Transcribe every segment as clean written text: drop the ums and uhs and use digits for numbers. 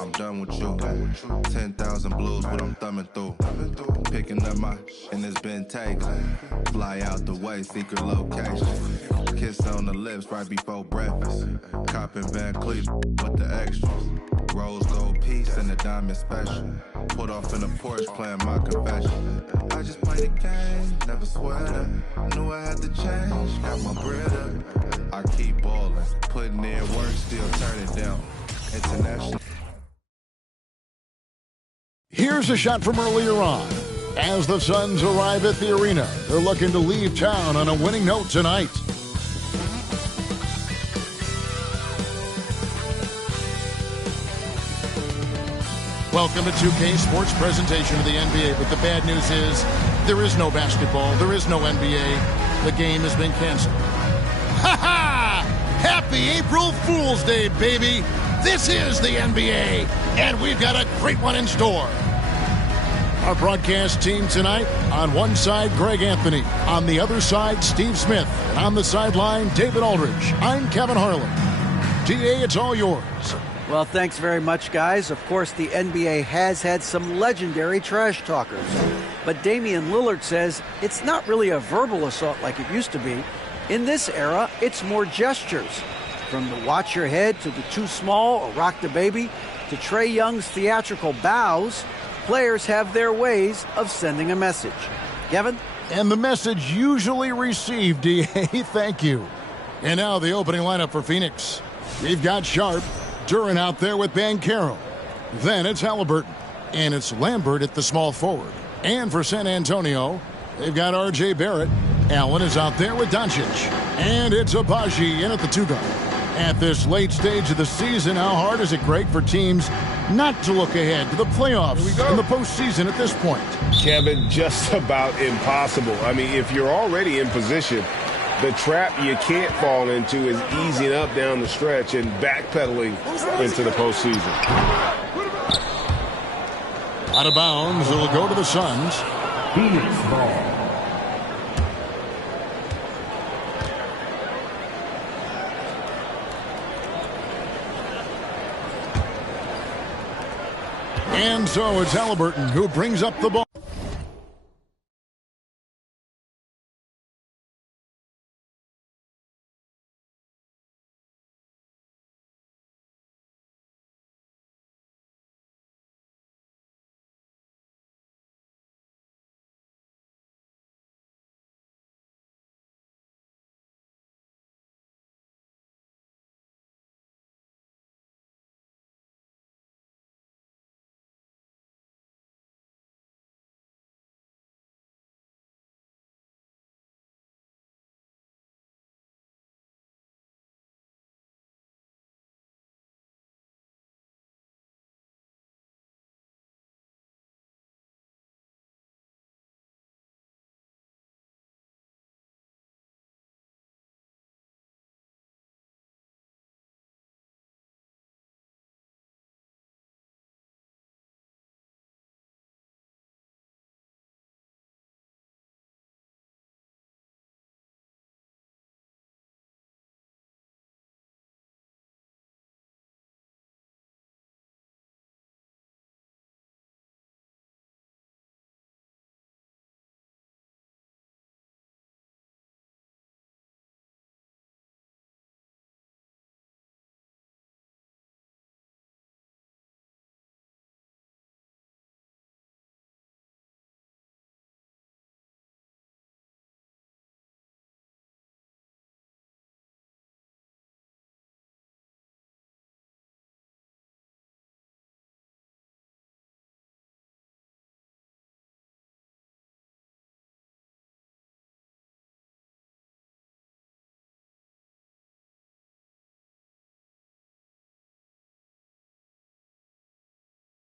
I'm done with you. 10,000 blues, what I'm thumbing through. Picking up my, and it's been taken. Fly out the way, secret location. Kiss on the lips right before breakfast. Copping Van Cleef with the extras. Rose gold piece and the diamond special. Put off in the porch playing my confession. I just play the game, never sweat up. Knew I had to change, got my bread up. I keep balling, putting in work, still turning down. International. Here's a shot from earlier on. As the Suns arrive at the arena, they're looking to leave town on a winning note tonight. Welcome to 2K Sports presentation of the NBA, but the bad news is there is no basketball, there is no NBA. The game has been canceled. Ha ha! Happy April Fool's Day, baby! This is the NBA, and we've got a great one in store. Our broadcast team tonight, on one side, Greg Anthony. On the other side, Steve Smith. And on the sideline, David Aldridge. I'm Kevin Harlan. DA, it's all yours. Well, thanks very much, guys. Of course, the NBA has had some legendary trash talkers. But Damian Lillard says it's not really a verbal assault like it used to be. In this era, it's more gestures. From the watch your head to the too small or rock the baby to Trae Young's theatrical bows, players have their ways of sending a message. Kevin? And the message usually received, DA. Thank you. And now the opening lineup for Phoenix. We've got Sharp. Duran out there with Banchero. Then it's Halliburton. And it's Lambert at the small forward. And for San Antonio, they've got R.J. Barrett. Allen is out there with Doncic. And it's Abaji in at the two-guard. At this late stage of the season, how hard is it, Greg, for teams not to look ahead to the playoffs in the postseason at this point? Kevin, just about impossible. I mean, if you're already in position, the trap you can't fall into is easing up down the stretch and backpedaling into the postseason. Out of bounds, it'll go to the Suns. Phoenix ball. And so it's Halliburton who brings up the ball.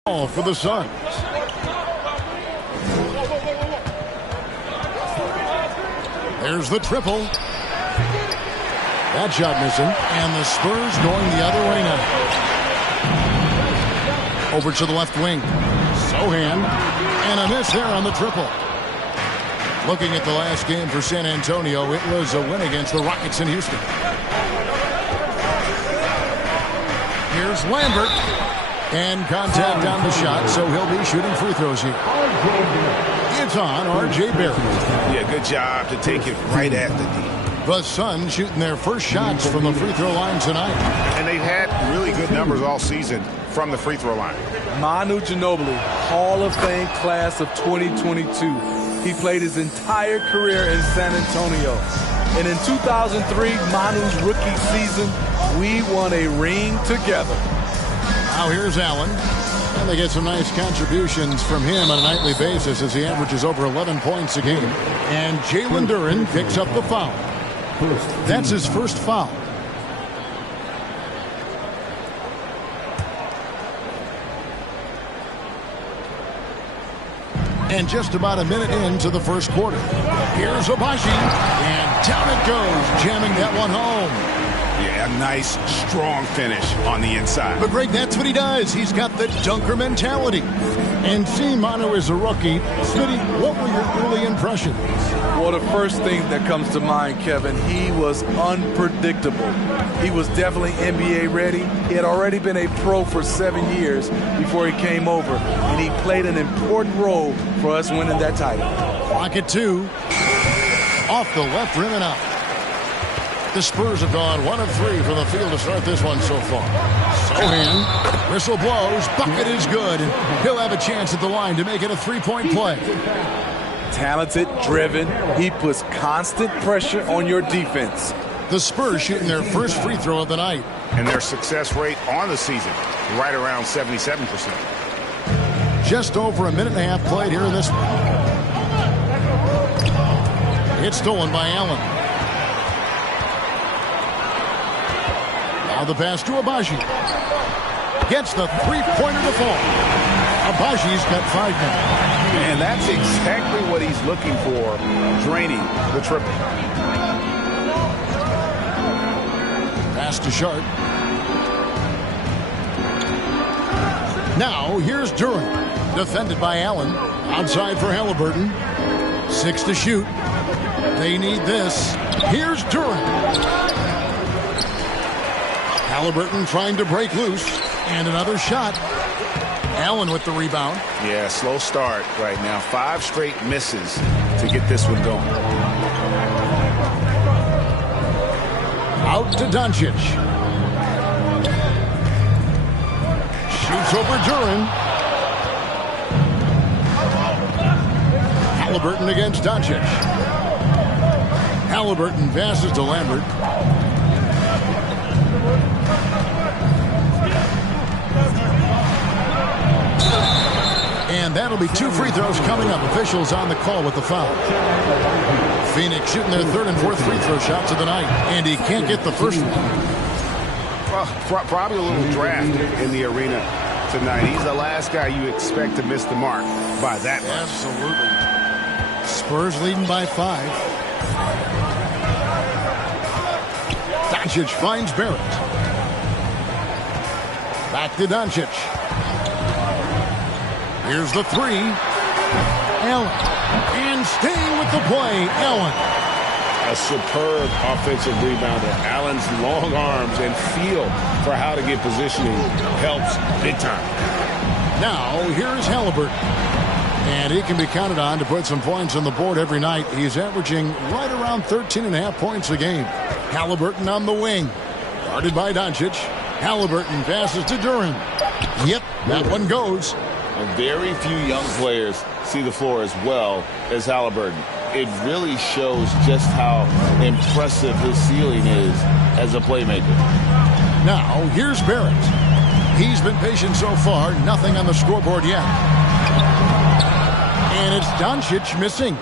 For the Suns. There's the triple. That shot missing. And the Spurs going the other way now. Over to the left wing. Sohan. And a miss there on the triple. Looking at the last game for San Antonio, it was a win against the Rockets in Houston. Here's Lambert. And contact on the shot, so he'll be shooting free throws here. It's on R.J. Barrett. Yeah, good job to take it right at the D. The Suns shooting their first shots from the free throw line tonight. And they've had really good numbers all season from the free throw line. Manu Ginobili, Hall of Fame class of 2022. He played his entire career in San Antonio. And in 2003, Manu's rookie season, we won a ring together. Now here's Allen. And they get some nice contributions from him on a nightly basis as he averages over 11 points a game. And Jalen Duren picks up the foul. That's his first foul. And just about a minute into the first quarter. Here's Obashi. And down it goes, jamming that one home. Yeah, a nice, strong finish on the inside. But Greg, that's what he does. He's got the dunker mentality. And seeing Manu as a rookie, Smitty, what were your early impressions? Well, the first thing that comes to mind, Kevin, he was unpredictable. He was definitely NBA ready. He had already been a pro for 7 years before he came over, and he played an important role for us winning that title. Clock at 2. Off the left rim and out. The Spurs have gone 1 of 3 from the field to start this one so far. Sohan, whistle blows, bucket is good. He'll have a chance at the line to make it a three-point play. Talented, driven, he puts constant pressure on your defense. The Spurs shooting their first free throw of the night. And their success rate on the season, right around 77%. Just over a minute and a half played here in this one. It's stolen by Allen. Now the pass to Abaji. Gets the three-pointer to fall. Abaji's got 5 now. And that's exactly what he's looking for, draining the triple. Pass to Sharp. Now here's Duren. Defended by Allen. Outside for Halliburton. 6 to shoot. They need this. Here's Duren. Halliburton trying to break loose. And another shot. Allen with the rebound. Yeah, slow start right now. 5 straight misses to get this one going. Out to Doncic. Shoots over Duren. Halliburton against Doncic. Halliburton passes to Lambert. And that'll be 2 free throws coming up. Officials on the call with the foul. Phoenix shooting their 3rd and 4th free throw shots of the night. And he can't get the first one. Well, probably a little draft in the arena tonight. He's the last guy you expect to miss the mark by that much. Absolutely. Spurs leading by 5. Doncic finds Barrett. Back to Doncic. Here's the 3. Allen. And staying with the play, Allen. A superb offensive rebounder. Allen's long arms and feel for how to get positioning helps big time. Now, here's Halliburton. And he can be counted on to put some points on the board every night. He's averaging right around 13.5 points a game. Halliburton on the wing. Guarded by Doncic. Halliburton passes to Duren. Yep, that one goes. And very few young players see the floor as well as Halliburton. It really shows just how impressive his ceiling is as a playmaker. Now, here's Barrett. He's been patient so far. Nothing on the scoreboard yet. And it's Doncic missing.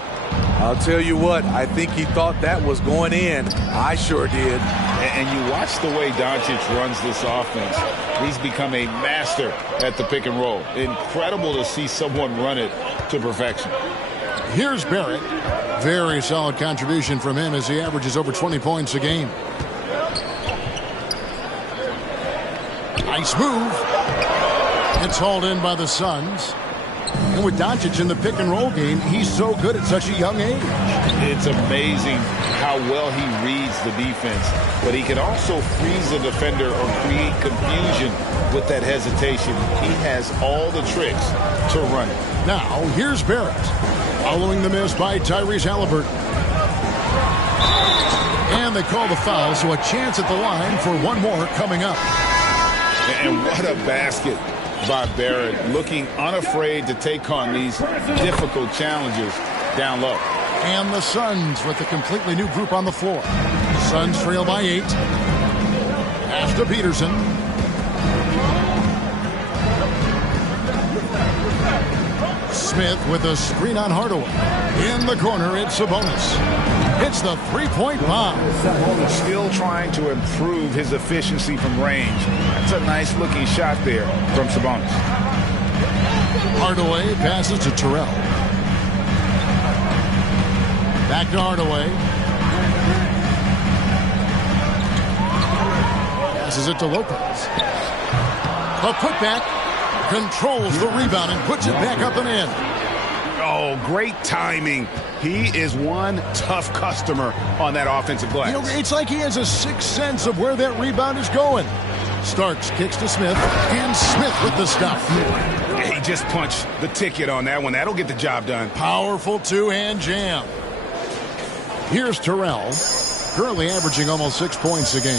I'll tell you what, I think he thought that was going in. I sure did. And you watch the way Doncic runs this offense. He's become a master at the pick and roll. Incredible to see someone run it to perfection. Here's Barrett. Very solid contribution from him as he averages over 20 points a game. Nice move. It's hauled in by the Suns. And with Doncic in the pick-and-roll game, he's so good at such a young age. It's amazing how well he reads the defense, but he can also freeze a defender or create confusion with that hesitation. He has all the tricks to run it. Now, here's Barrett, following the miss by Tyrese Halliburton. And they call the foul, so a chance at the line for one more coming up. And what a basket by Barrett, looking unafraid to take on these difficult challenges down low. And the Suns with a completely new group on the floor. Suns trail by 8. Pass to Peterson. Smith with a screen on Hardaway. In the corner, it's Sabonis. It's the three-point bomb. Still trying to improve his efficiency from range. That's a nice-looking shot there from Sabonis. Hardaway passes to Terrell. Back to Hardaway. Passes it to Lopez. A putback. Controls the rebound and puts it back up and in. Oh, great timing. He is one tough customer on that offensive glass. You know, it's like he has a sixth sense of where that rebound is going. Starks kicks to Smith, and Smith with the stuff. He just punched the ticket on that one. That'll get the job done. Powerful two-hand jam. Here's Terrell, currently averaging almost 6 points a game.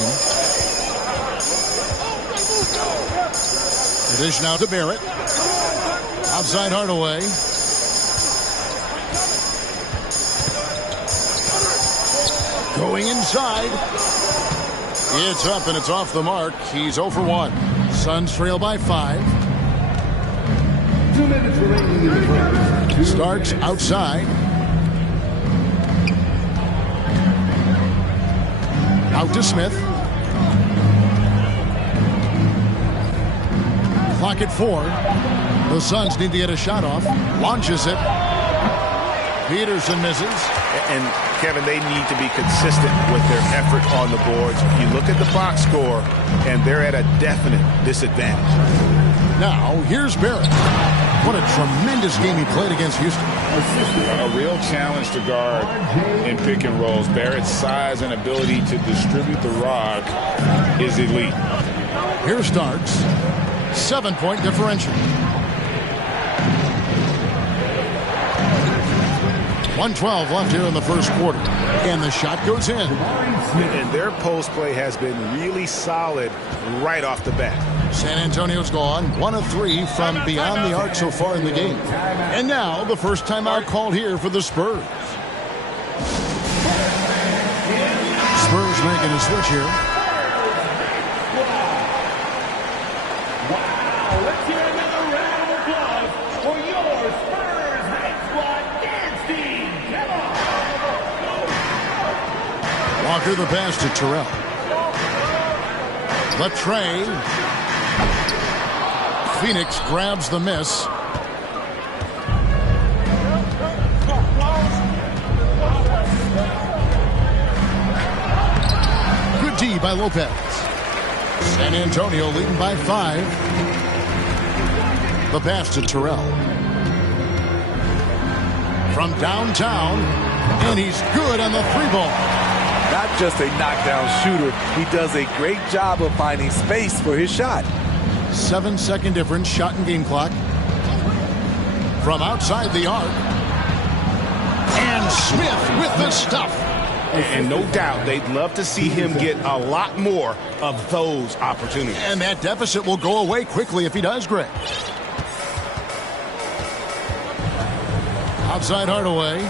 The dish now to Barrett. Outside Hardaway. Going inside. It's up and it's off the mark. He's 0 for 1. Suns trail by 5. 2 minutes remaining in the first. Starks outside. Out to Smith. Clock at 4. The Suns need to get a shot off. Launches it. Peterson misses. And, Kevin, they need to be consistent with their effort on the boards. You look at the box score, and they're at a definite disadvantage. Now, here's Barrett. What a tremendous game he played against Houston. A real challenge to guard in pick and rolls. Barrett's size and ability to distribute the rock is elite. Here's Starks. 7-point differential. 1:12 left here in the first quarter. And the shot goes in. And their post play has been really solid right off the bat. San Antonio's gone 1 of 3 from beyond the arc so far in the game. And now the first timeout called here for the Spurs. Spurs making a switch here. Let's hear another round of applause for your Spurs Red Squad dance team. Come on. Walker the pass to Terrell. The tray. Phoenix grabs the miss. Good D by Lopez. San Antonio leading by 5. The pass to Terrell. From downtown, and he's good on the 3-ball. Not just a knockdown shooter, he does a great job of finding space for his shot. 7-second difference, shot and game clock. From outside the arc. And Smith with the stuff. And no doubt they'd love to see him get a lot more of those opportunities. And that deficit will go away quickly if he does, Greg. Outside Hardaway.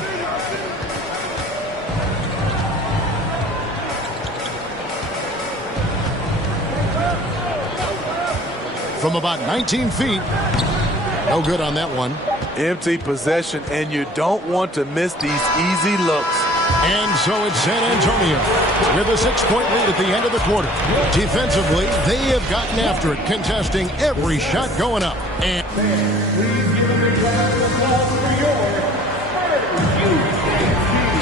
From about 19 feet. No good on that one. Empty possession, and you don't want to miss these easy looks. And so it's San Antonio with a 6-point lead at the end of the quarter. Defensively, they have gotten after it, contesting every shot going up.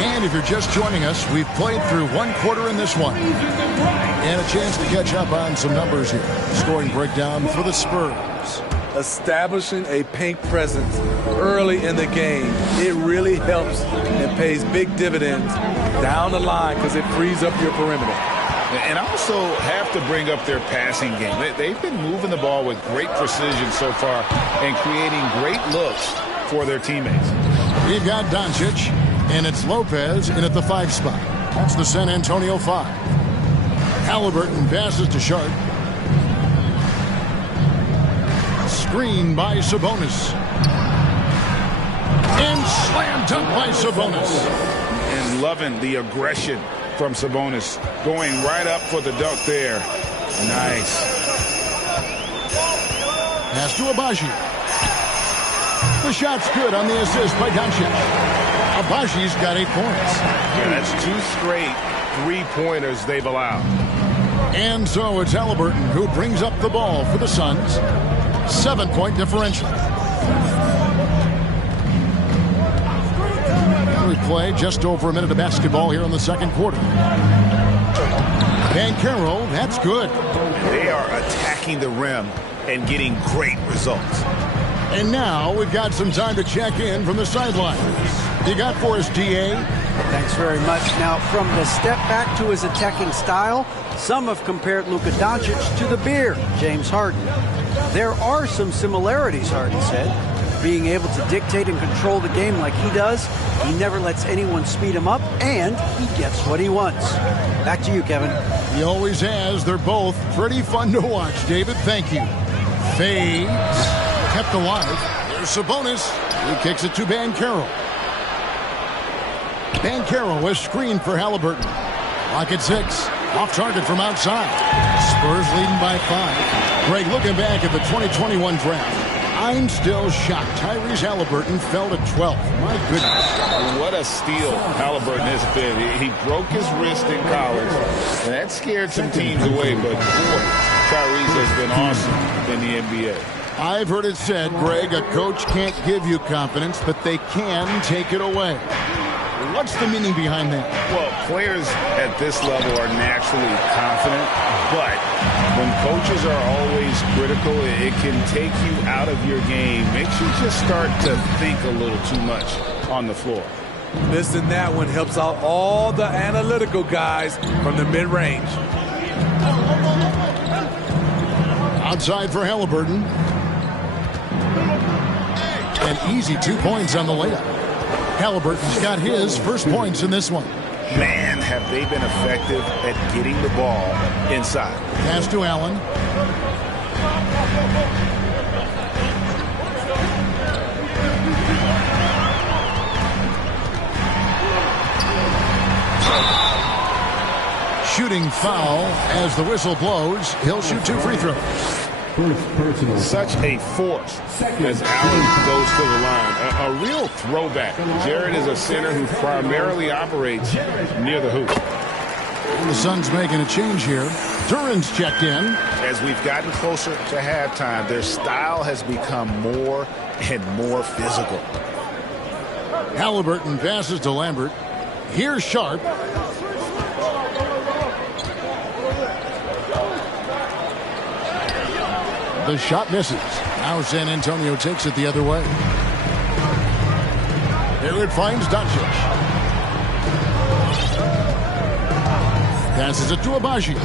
And if you're just joining us, we've played through 1 quarter in this one. And a chance to catch up on some numbers here. Scoring breakdown for the Spurs. A establishing a paint presence early in the game, it really helps and pays big dividends down the line because it frees up your perimeter. And also have to bring up their passing game. They've been moving the ball with great precision so far and creating great looks for their teammates. We've got Doncic, and it's Lopez in at the 5 spot. That's the San Antonio 5. Halliburton passes to Sharp. Screen by Sabonis. And slam dunk by Sabonis. And loving the aggression from Sabonis, going right up for the dunk there. Nice. Pass to Agbaji. The shot's good on the assist by Doncic. Abaji's got 8 points. Yeah, that's 2 straight 3-pointers they've allowed. And so it's Halliburton who brings up the ball for the Suns. 7-point differential. We play just over a minute of basketball here in the second quarter. Banchero, that's good. They are attacking the rim and getting great results. And now we've got some time to check in from the sidelines. You got for us, DA? Thanks very much. Now, from the step back to his attacking style, some have compared Luka Doncic to the bear, James Harden. There are some similarities, Harden said. Being able to dictate and control the game like he does, he never lets anyone speed him up, and he gets what he wants. Back to you, Kevin. He always has. They're both pretty fun to watch, David. Thank you. Fades. Kept alive. There's Sabonis. He kicks it to Banchero. Banchero is screened for Halliburton. Clock at 6. Off target from outside. Spurs leading by 5. Greg, looking back at the 2021 draft, I'm still shocked. Tyrese Halliburton fell to 12th. My goodness. What a steal Halliburton has been. He broke his wrist in college, and that scared some teams away. But boy, Tyrese has been awesome in the NBA. I've heard it said, Greg, a coach can't give you confidence, but they can take it away. What's the meaning behind that? Well, players at this level are naturally confident, but when coaches are always critical, it can take you out of your game. Makes you just start to think a little too much on the floor. Missing that one helps out all the analytical guys from the mid-range. Outside for Halliburton. An easy 2 points on the layup. Halliburton's got his first points in this one. Man, have they been effective at getting the ball inside. Pass to Allen. Shooting foul as the whistle blows. He'll shoot 2 free throws. Such a force as Allen goes to the line. A real throwback. Jared is a center who primarily operates near the hoop. And the Suns making a change here. Duran's checked in. As we've gotten closer to halftime, their style has become more and more physical. Halliburton passes to Lambert. Here's Sharp. The shot misses. Now San Antonio takes it the other way. There it finds Doncic. Passes it to Agbaji.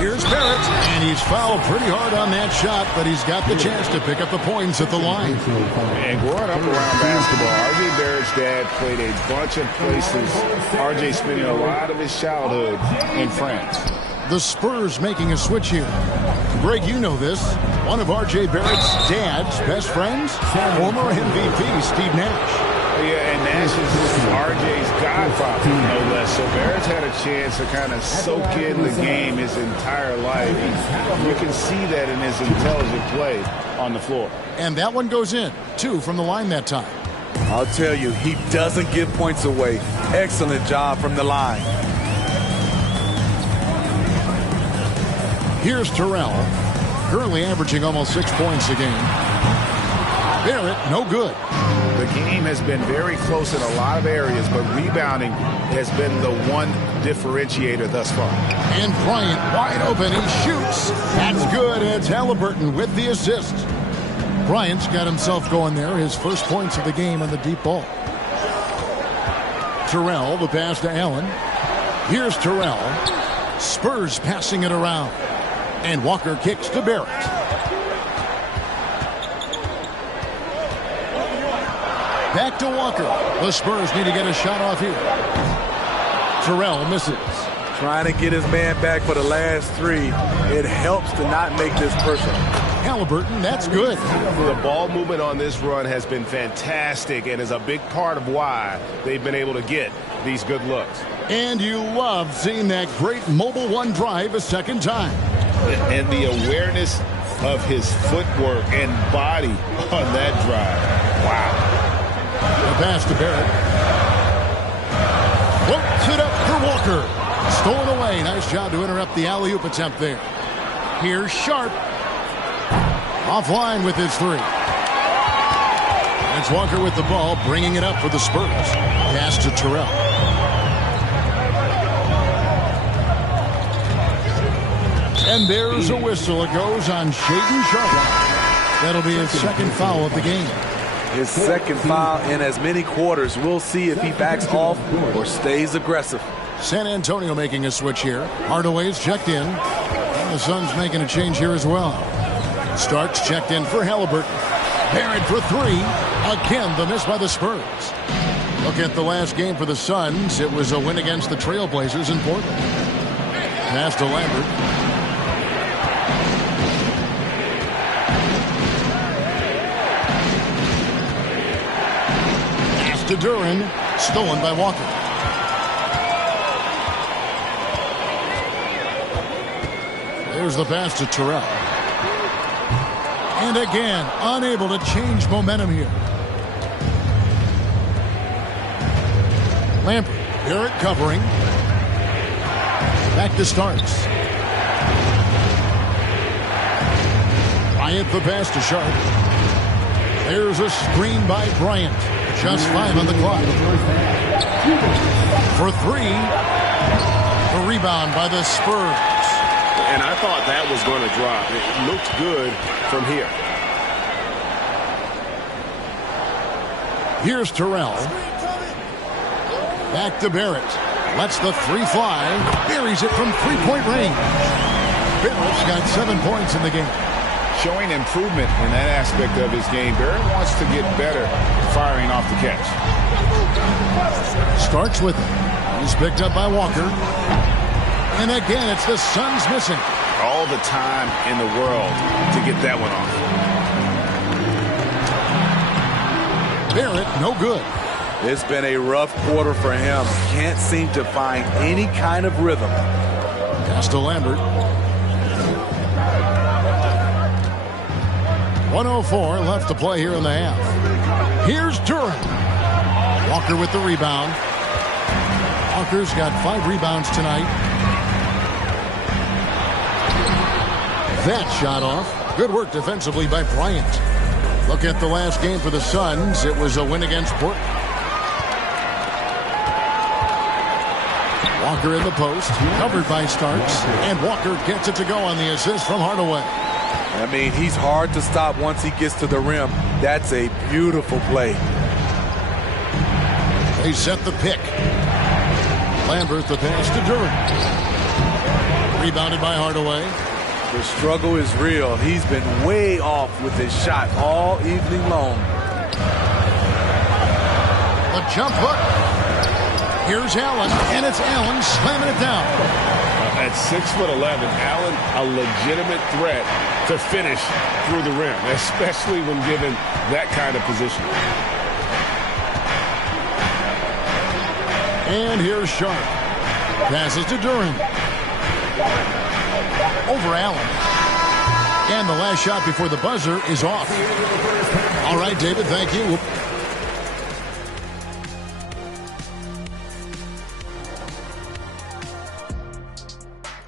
Here's Barrett, and he's fouled pretty hard on that shot, but he's got the chance to pick up the points at the line. And growing up around basketball, R.J. Barrett's dad played a bunch of places. R.J. spending a lot of his childhood in France. The Spurs making a switch here. Greg, you know this. One of R.J. Barrett's dad's best friends, former MVP Steve Nash. Yeah, and Nash is R.J.'s godfather, no less. So Barrett's had a chance to kind of soak in the game his entire life. You can see that in his intelligent play on the floor. And that one goes in. 2 from the line that time. I'll tell you, he doesn't give points away. Excellent job from the line. Here's Terrell, currently averaging almost 6 points a game. Barrett, no good. The game has been very close in a lot of areas, but rebounding has been the one differentiator thus far. And Bryant wide open. He shoots. That's good. It's Halliburton with the assist. Bryant's got himself going there. His first points of the game on the deep ball. Terrell, the pass to Allen. Here's Terrell. Spurs passing it around. And Walker kicks to Barrett. Back to Walker. The Spurs need to get a shot off here. Terrell misses. Trying to get his man back for the last three. It helps to not make this personal. Halliburton, that's good. The ball movement on this run has been fantastic and is a big part of why they've been able to get these good looks. And you love seeing that great mobile one drive a second time. And the awareness of his footwork and body on that drive. Wow. The pass to Barrett. Floats it up for Walker. Stolen away. Nice job to interrupt the alley-oop attempt there. Here's Sharp. Offline with his three. It's Walker with the ball, bringing it up for the Spurs. Pass to Terrell. And there's a whistle. It goes on Shaedon Sharpe. That'll be his second foul of the game. His second foul in as many quarters. We'll see if he backs off or stays aggressive. San Antonio making a switch here. Hardaway's checked in. And the Suns making a change here as well. Starks checked in for Halliburton. Barrett for three. Again, the miss by the Spurs. Look at the last game for the Suns. It was a win against the Trailblazers in Portland. Pass to Lambert. Pass to Duren. Stolen by Walker. There's the pass to Terrell. And again, unable to change momentum here. Lambert, Barrett covering. Back to Starks. Bryant the pass to Sharpe. There's a screen by Bryant. Just 5 on the clock. For three. The rebound by the Spurs. And I thought that was going to drop. It looked good from here. Here's Terrell. Back to Barrett. Lets the three fly. Buries it from three-point range. Barrett's got 7 points in the game. Showing improvement in that aspect of his game. Barrett wants to get better firing off the catch. Starks with it. He's picked up by Walker. And again, it's the Suns missing. All the time in the world to get that one off. Barrett, no good. It's been a rough quarter for him. Can't seem to find any kind of rhythm. Pass to Lambert. 1:04 left to play here in the half. Here's Duren. Walker with the rebound. Walker's got 5 rebounds tonight. That shot off. Good work defensively by Bryant. Look at the last game for the Suns. It was a win against Portland. Walker in the post, covered by Starks, and Walker gets it to go on the assist from Hardaway. I mean, he's hard to stop once he gets to the rim. That's a beautiful play. They set the pick. Lambert the pass to Duren. Rebounded by Hardaway. The struggle is real. He's been way off with his shot all evening long. The jump hook. Here's Allen, and it's Allen slamming it down. At 6'11", Allen, a legitimate threat to finish through the rim, especially when given that kind of position. And here's Sharpe. Passes to Duren. Over Allen. And the last shot before the buzzer is off. All right, David, thank you.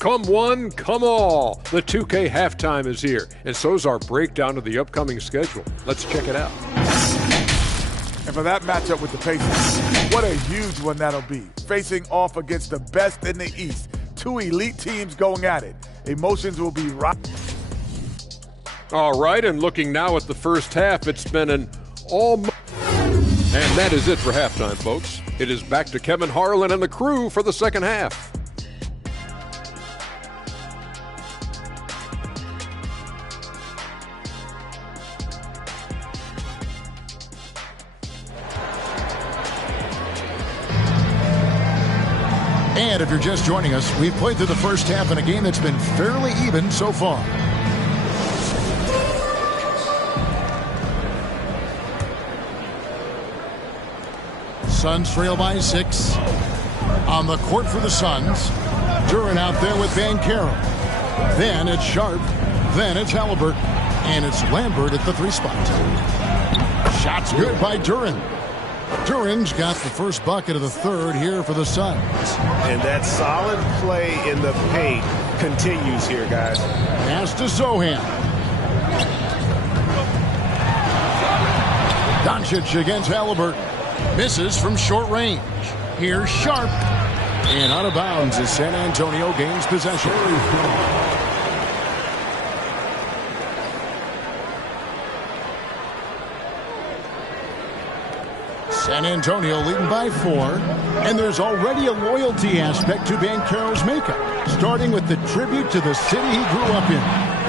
Come one, come all. The 2K halftime is here, and so's our breakdown of the upcoming schedule. Let's check it out. And for that matchup with the Pacers, what a huge one that'll be. Facing off against the best in the East. Two elite teams going at it. Emotions will be right. All right, and looking now at the first half, it's been an And that is it for halftime, folks. It is back to Kevin Harlan and the crew for the second half. And if you're just joining us, we've played through the first half in a game that's been fairly even so far. Suns trail by 6. On the court for the Suns. Duren out there with Banchero. Then it's Sharp. Then it's Halliburton. And it's Lambert at the 3 spot. Shots good by Duren. Duren's got the first bucket of the third here for the Suns. And that solid play in the paint continues here, guys. Pass to Sochan. Doncic against Halliburton. Misses from short range. Here's Sharp. And out of bounds as San Antonio gains possession. San Antonio leading by 4. And there's already a loyalty aspect to Banchero's makeup, starting with the tribute to the city he grew up in.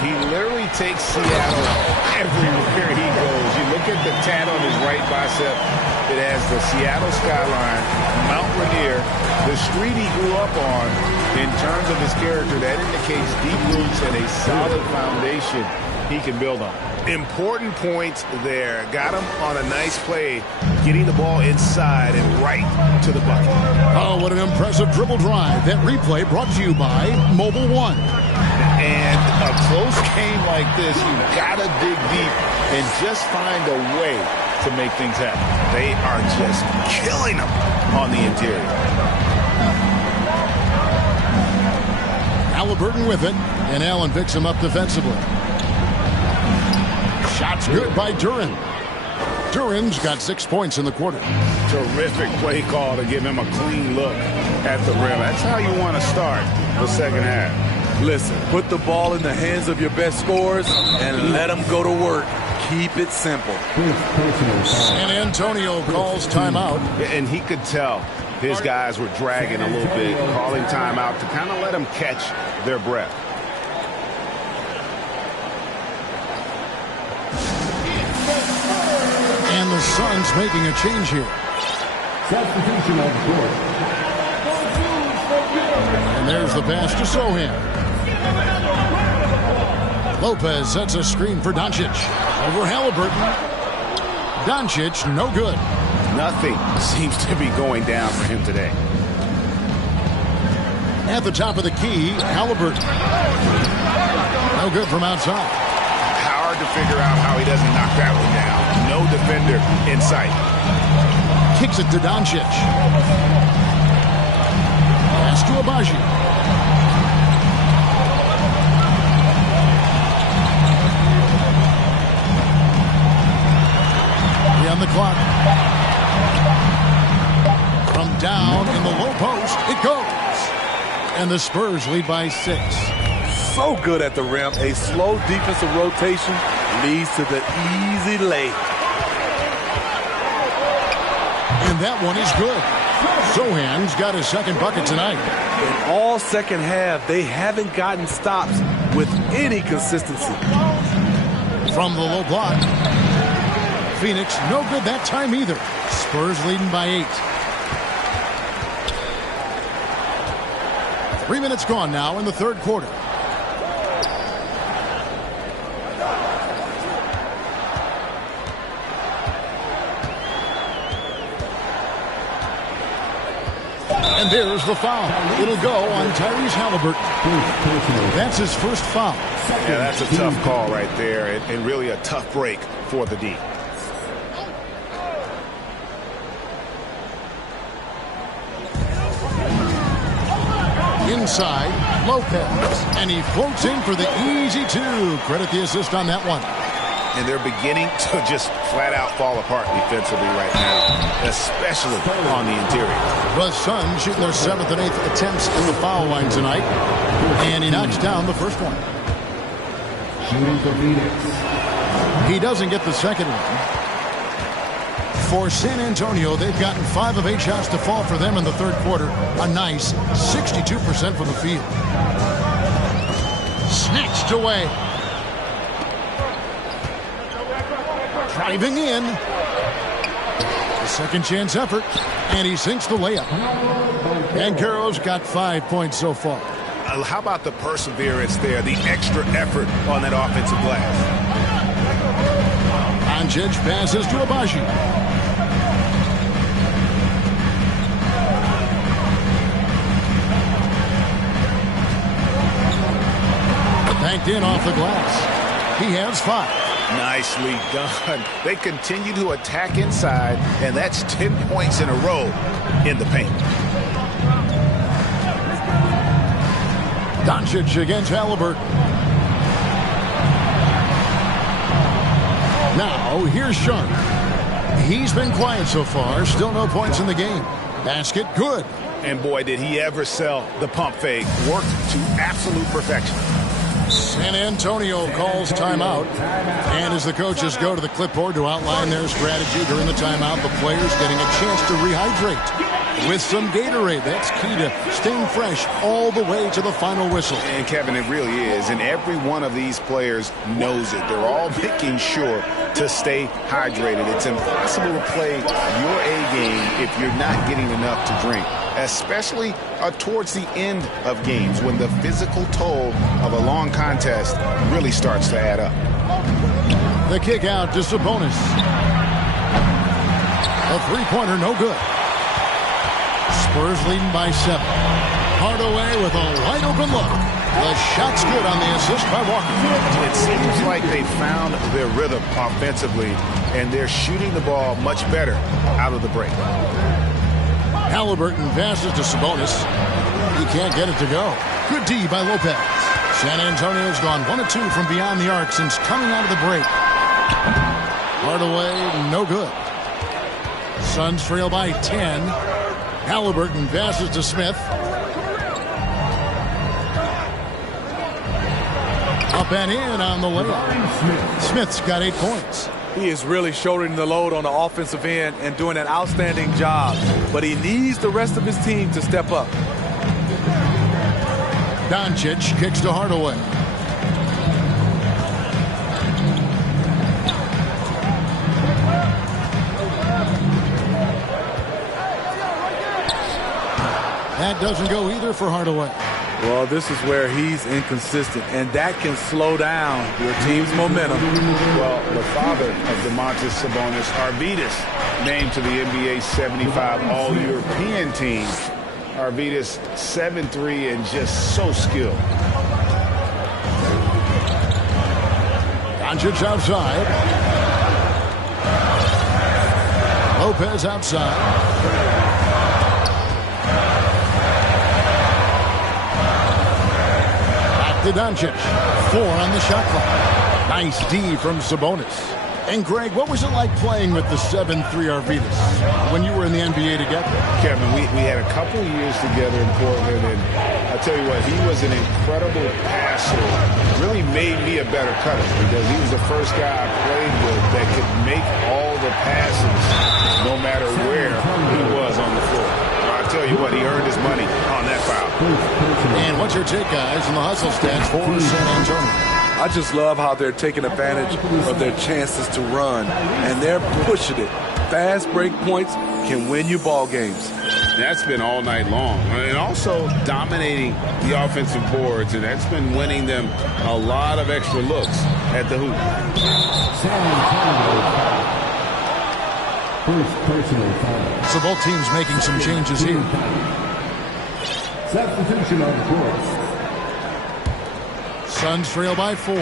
He literally takes Seattle everywhere he goes. You look at the tat on his right bicep. It has the Seattle skyline, Mount Rainier, the street he grew up on. In terms of his character, that indicates deep roots and a solid foundation he can build on. Important points there. Got him on a nice play, getting the ball inside and right to the bucket. Oh, what an impressive dribble drive. That replay brought to you by Mobile One. And a close game like this, you've got to dig deep and just find a way to make things happen. They are just killing them on the interior. Halliburton with it, and Allen picks him up defensively. Shots good by Duren. Duren's got 6 points in the quarter. Terrific play call to give him a clean look at the rim. That's how you want to start the second half. Listen, put the ball in the hands of your best scorers and let them go to work. Keep it simple. San Antonio calls timeout. And he could tell his guys were dragging a little bit, calling timeout to kind of let them catch their breath. And the Suns making a change here. Substitution on the court. And there's the pass to Sochan. Lopez sets a screen for Doncic. Over Halliburton. Doncic, no good. Nothing seems to be going down for him today. At the top of the key, Halliburton. No good from outside. Hard to figure out how he doesn't knock that one down. No defender in sight. Kicks it to Doncic. Pass to Abaji. On the clock. From down in the low post, it goes. And the Spurs lead by 6. So good at the rim. A slow defensive rotation leads to the easy lay. And that one is good. Sochan's got his second bucket tonight. In all second half, they haven't gotten stops with any consistency. From the low block. Phoenix, no good that time either. Spurs leading by 8. 3 minutes gone now in the third quarter. And there's the foul. It'll go on Tyrese Halliburton. That's his first foul. Yeah, that's a tough call right there, and really a tough break for the D. Inside, Lopez. And he floats in for the easy two. Credit the assist on that one. And they're beginning to just flat out fall apart defensively right now, especially on the interior. The Suns shooting their 7th and 8th attempts in the foul line tonight. And he knocks down the first one. He doesn't get the second one. For San Antonio, they've gotten 5 of 8 shots to fall for them in the third quarter. A nice 62% from the field. Snatched away. Driving in. A second chance effort. And he sinks the layup. Banchero's got 5 points so far. How about the perseverance there, the extra effort on that offensive glass? Doncic passes to Abaji. Banked in off the glass. He has 5. Nicely done. They continue to attack inside, and that's 10 points in a row in the paint. Doncic against Halliburton. Now, here's Sharp. He's been quiet so far. Still no points in the game. Basket, good. And boy, did he ever sell the pump fake. Worked to absolute perfection. San Antonio calls timeout. And as the coaches go to the clipboard to outline their strategy during the timeout, the players getting a chance to rehydrate with some Gatorade. That's key to staying fresh all the way to the final whistle. And Kevin, it really is. And every one of these players knows it. They're all making sure to stay hydrated. It's impossible to play your A game if you're not getting enough to drink, especially towards the end of games when the physical toll of a long contest really starts to add up. The kick out to Sabonis. A three-pointer, no good. Spurs leading by 7. Hardaway with a wide-open look. The shot's good on the assist by Walker. It seems like they found their rhythm offensively, and they're shooting the ball much better out of the break. Halliburton passes to Sabonis. He can't get it to go. Good D by Lopez. San Antonio's gone 1 of 2 from beyond the arc since coming out of the break. Hardaway, no good. Suns trail by 10. Halliburton passes to Smith. Up and in on the layup. Smith's got 8 points. He is really shouldering the load on the offensive end and doing an outstanding job. But he needs the rest of his team to step up. Doncic kicks to Hardaway. That doesn't go either for Hardaway. Well, this is where he's inconsistent, and that can slow down your team's momentum. Well, the father of Domantas Sabonis, Arvydas, named to the NBA 75 All-European team. Arvydas 7'3" and just so skilled. Doncic outside. Lopez outside. To Doncic. 4 on the shot clock. Nice D from Sabonis. And Greg, what was it like playing with the 7'3" Arvydas when you were in the NBA together? Kevin, we had a couple of years together in Portland, and I'll tell you what, he was an incredible passer. Really made me a better cutter because he was the first guy I played with that could make all the passes no matter where he was on the floor. I'll tell you what, he earned his money on that foul. And what's your take, guys, on the hustle stats for San Antonio? I just love how they're taking advantage of their chances to run, and they're pushing it. Fast break points can win you ball games. That's been all night long. And also dominating the offensive boards, and that's been winning them a lot of extra looks at the hoop. So both teams making some changes here. Substitution on the court. Suns trail by 4.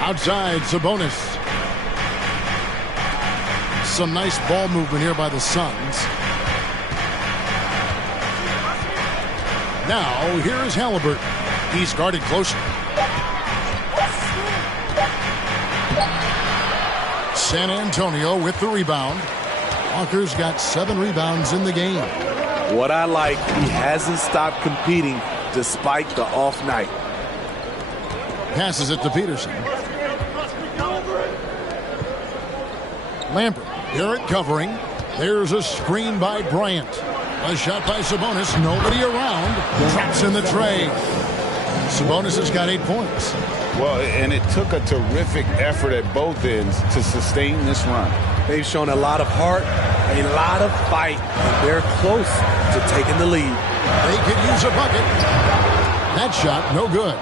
Outside, Sabonis. some nice ball movement here by the Suns. Now, here is Halliburton. He's guarded closely. San Antonio with the rebound. Walker's got 7 rebounds in the game. What I like, he hasn't stopped competing despite the off night. Passes it to Peterson. Lambert, Barrett covering. There's a screen by Bryant. A shot by Sabonis. Nobody around. Traps in the tray. Sabonis has got 8 points. Well, and it took a terrific effort at both ends to sustain this run. They've shown a lot of heart, a lot of fight, and they're close to taking the lead. They could use a bucket. That shot, no good.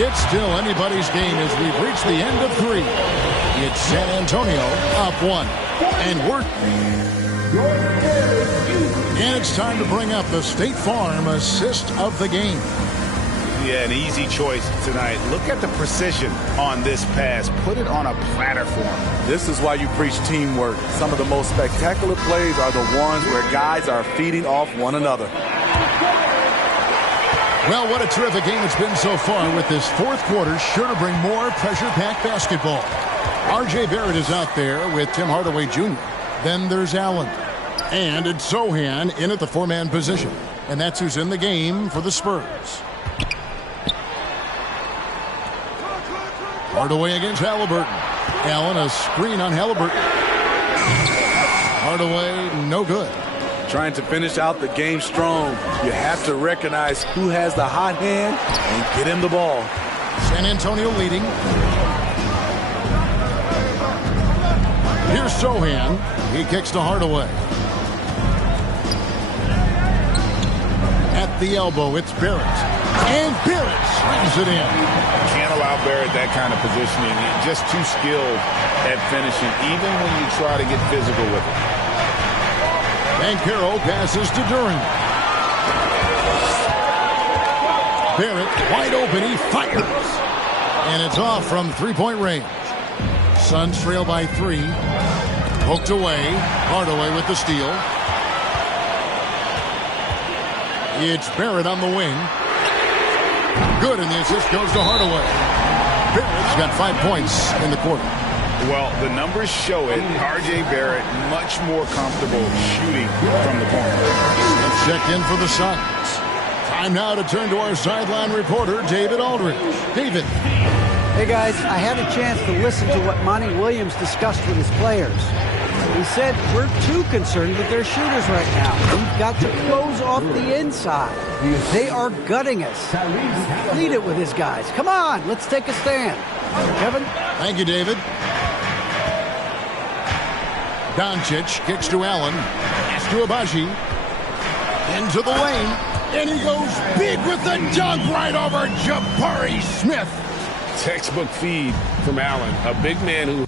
It's still anybody's game as we've reached the end of 3. It's San Antonio up 1. And and it's time to bring up the State Farm assist of the game. Yeah, an easy choice tonight. Look at the precision on this pass. Put it on a platter for him. This is why you preach teamwork. Some of the most spectacular plays are the ones where guys are feeding off one another. Well, what a terrific game it's been so far, with this fourth quarter sure to bring more pressure-packed basketball. R.J. Barrett is out there with Tim Hardaway Jr. Then there's Allen. And it's Sochan in at the 4-man position. And that's who's in the game for the Spurs. Hardaway against Halliburton. Allen, a screen on Halliburton. Hardaway, no good. Trying to finish out the game strong. You have to recognize who has the hot hand and get him the ball. San Antonio leading. Here's Sochan. He kicks to Hardaway. At the elbow, it's Barrett. And Barrett slams it in. Can't allow Barrett that kind of positioning. He's just too skilled at finishing, even when you try to get physical with him. Banchero passes to Duren. Barrett wide open. He fires. And it's off from three-point range. Suns trail by 3. Poked away. Hardaway with the steal. It's Barrett on the wing. Good, and the assist goes to Hardaway. Barrett's got 5 points in the quarter. Well, the numbers show it. R.J. Barrett much more comfortable shooting from the corner. Checked in for the Suns. Time now to turn to our sideline reporter, David Aldridge. David. Hey, guys, I had a chance to listen to what Monty Williams discussed with his players. He said, we're too concerned with their shooters right now. We've got to close off the inside. They are gutting us. Lead it with his guys. Come on, let's take a stand. Kevin? Thank you, David. Doncic kicks to Allen. Pass to Abaji. Into the lane. And he goes big with the dunk right over Jabari Smith. Textbook feed from Allen, a big man who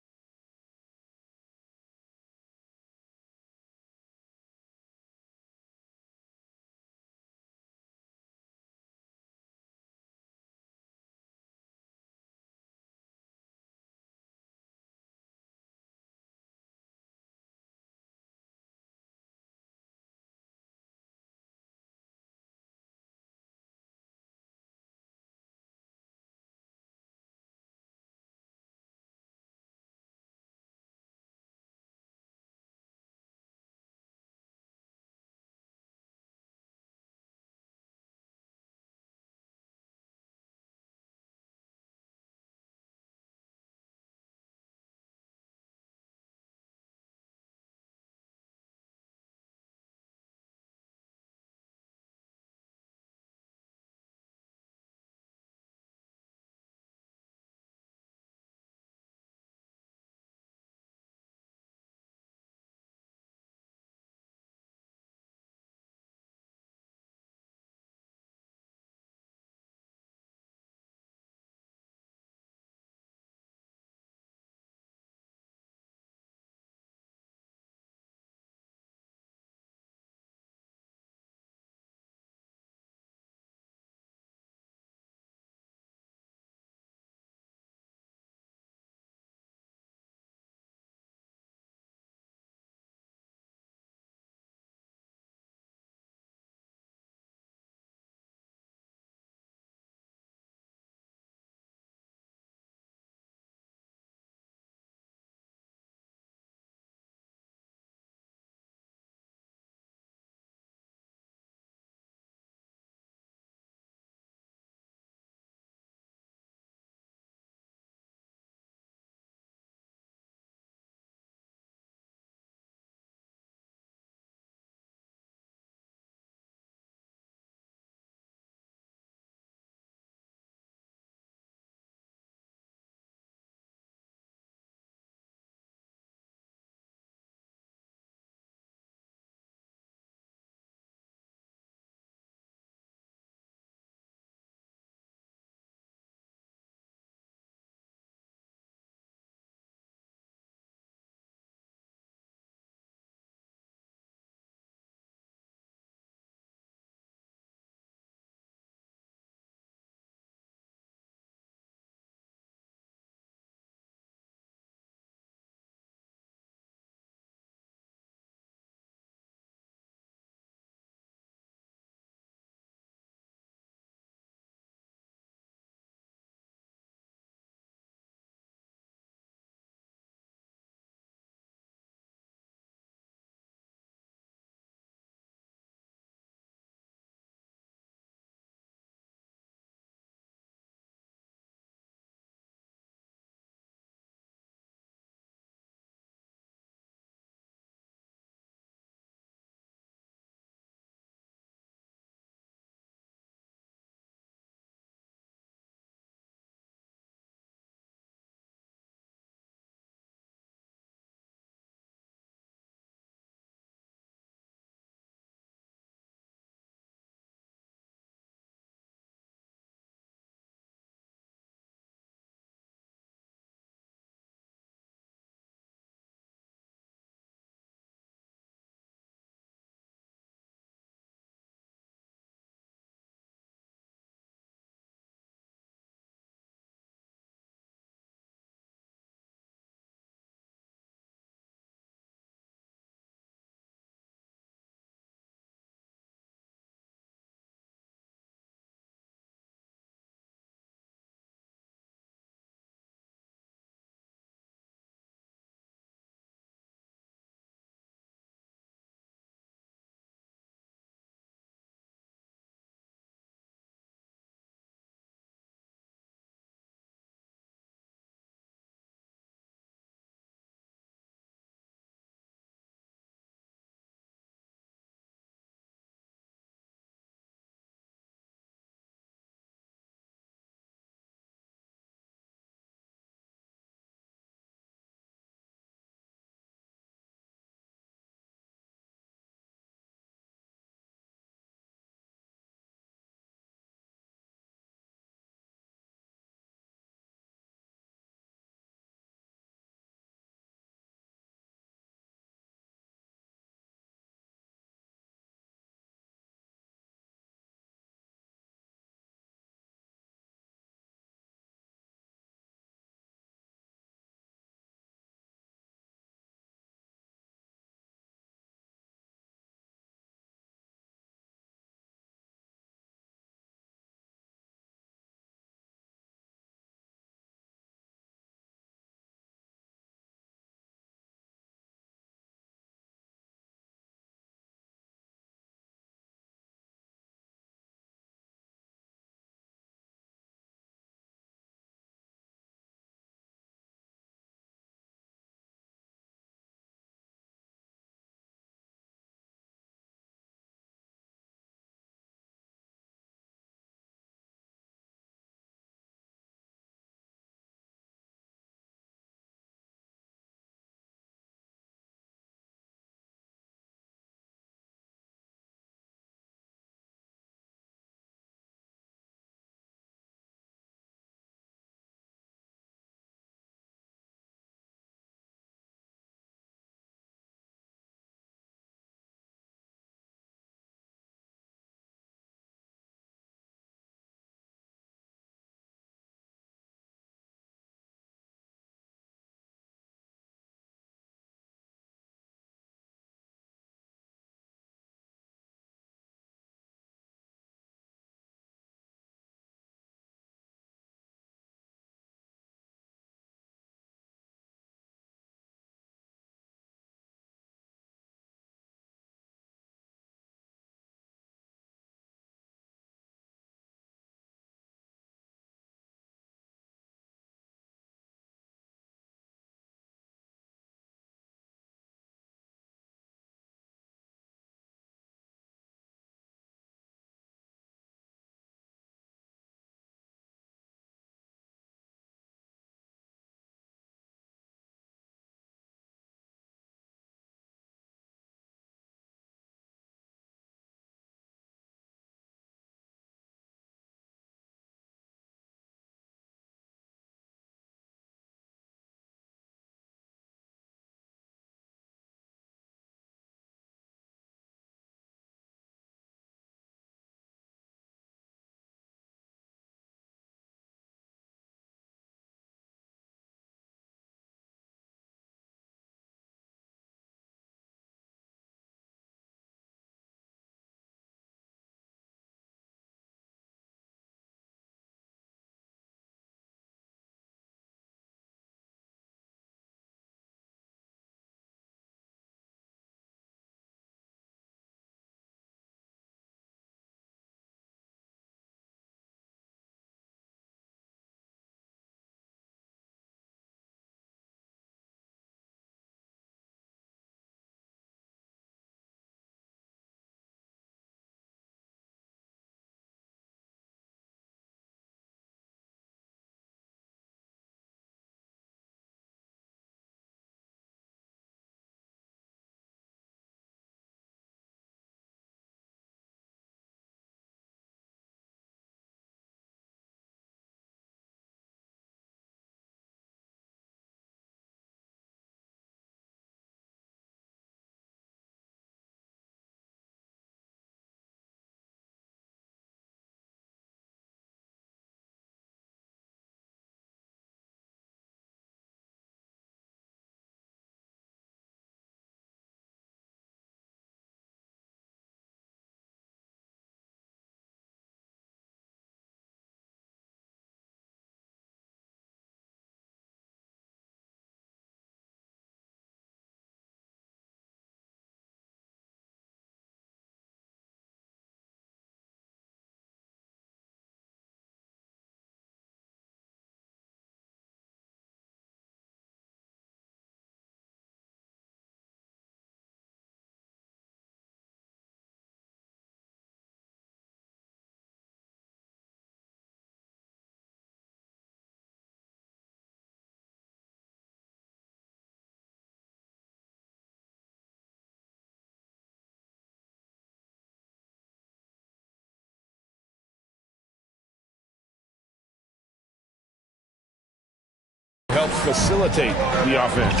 helps facilitate the offense.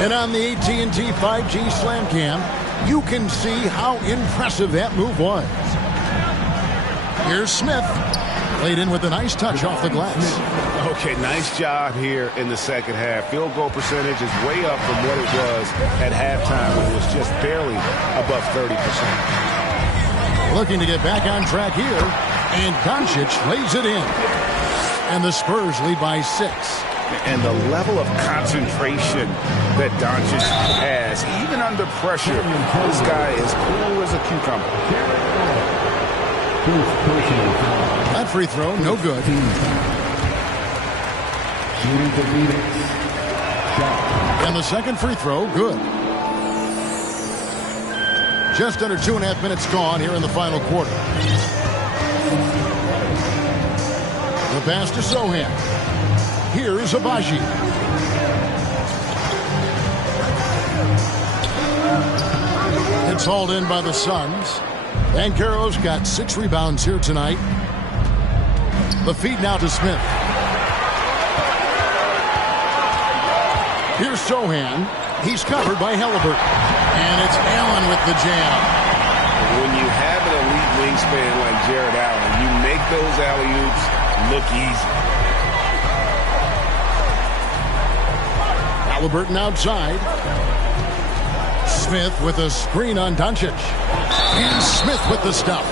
And on the AT&T 5G Slam Cam, you can see how impressive that move was. Here's Smith. Laid in with a nice touch off the glass. Okay, nice job here in the second half. Field goal percentage is way up from what it was at halftime when it was just barely above 30%. Looking to get back on track here, and Doncic lays it in. And the Spurs lead by 6. And the level of concentration that Doncic has, even under pressure, this guy is cool as a cucumber. That free throw, no good. And the second free throw, good. Just under 2.5 minutes gone here in the final quarter. The pass to Sohan. Here's Abaji. It's hauled in by the Suns. Banchero's got 6 rebounds here tonight. The feed now to Smith. Here's Sohan. He's covered by Halliburton. And it's Allen with the jam. When you have an elite wingspan like Jared Allen, you make those alley-oops look easy. Halliburton outside. Smith with a screen on Doncic. And Smith with the stuff.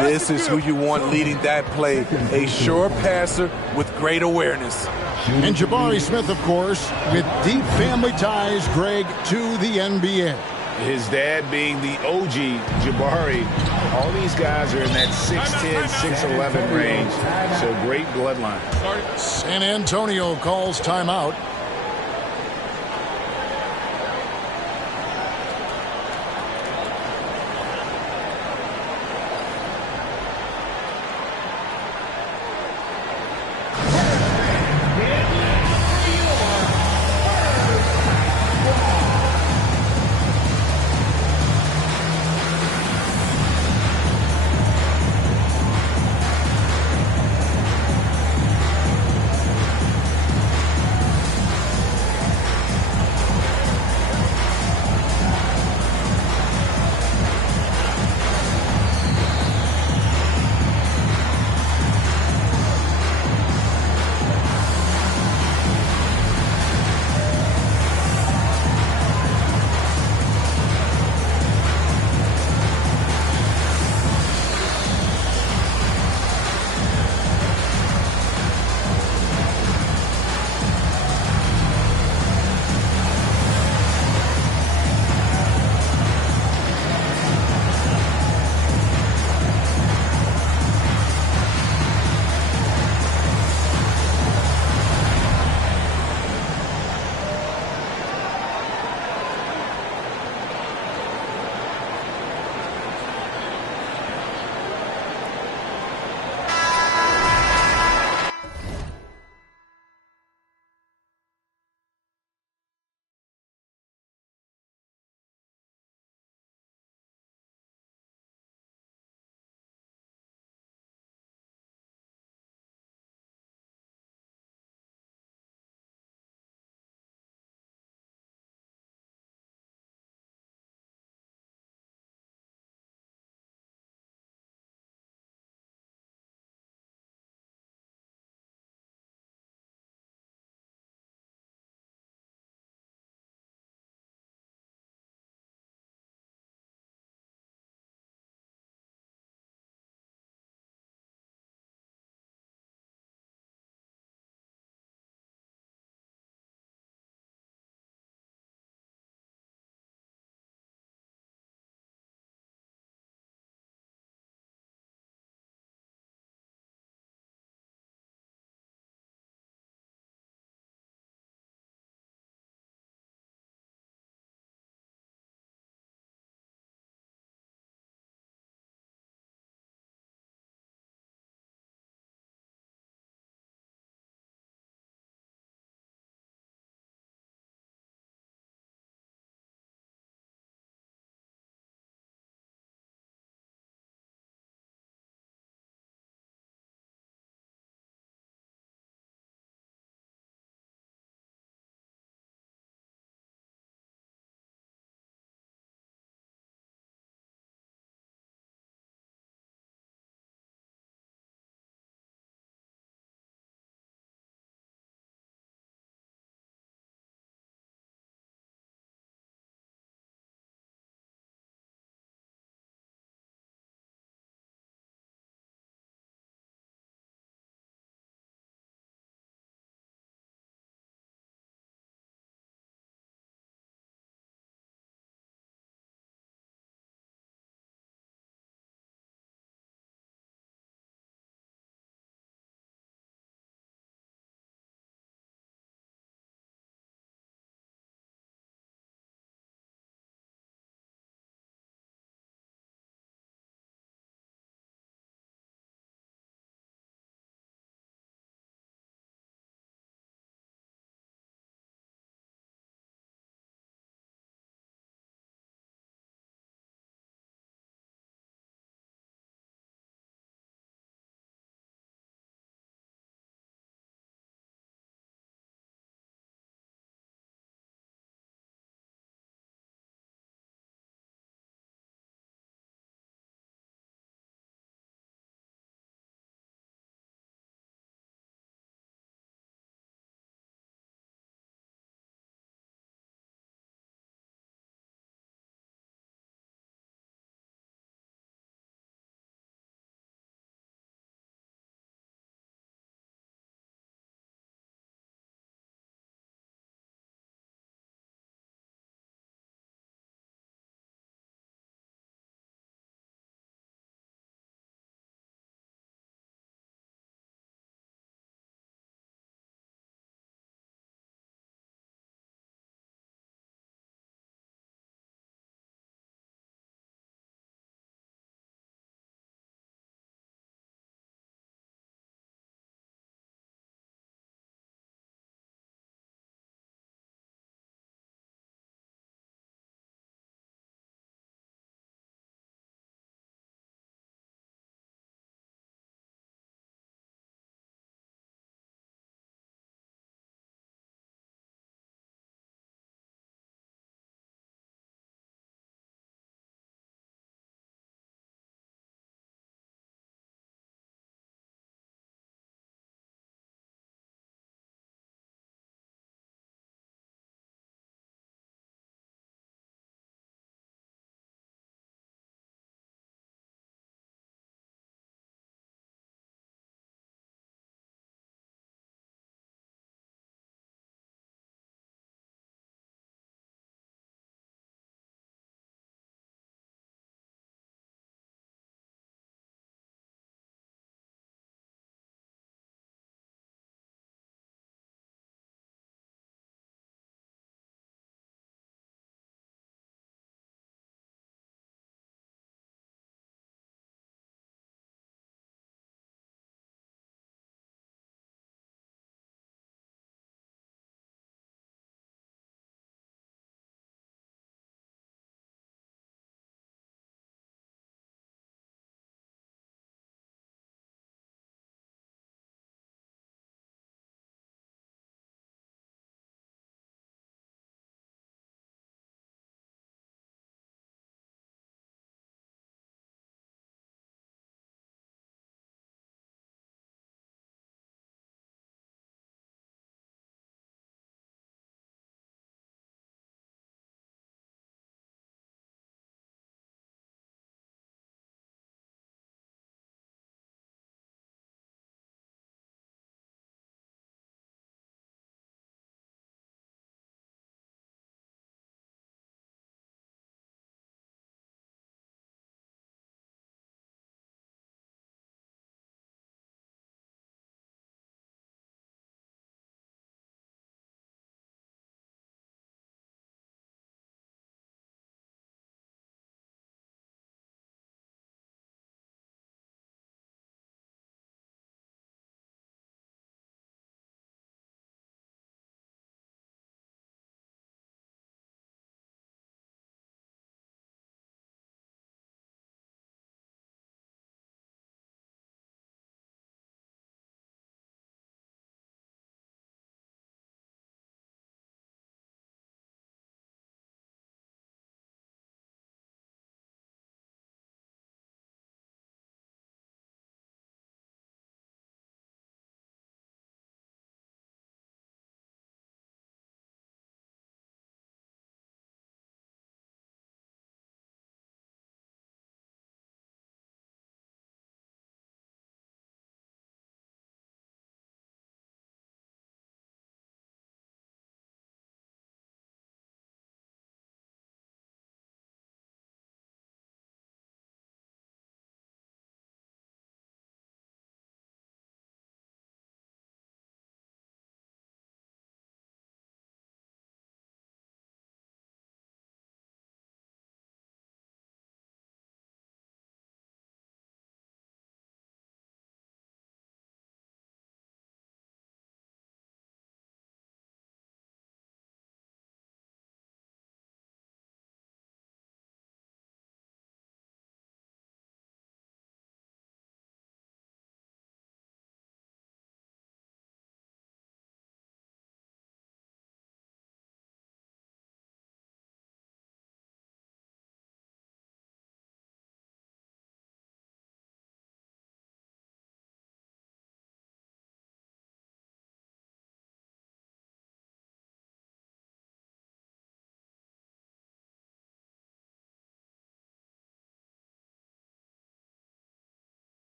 This is who you want leading that play. A sure passer with great awareness. And Jabari Smith, of course, with deep family ties, Greg, to the NBA. His dad being the OG, Jabari. All these guys are in that 6'10", 6'11 range. So great bloodline. San Antonio calls timeout.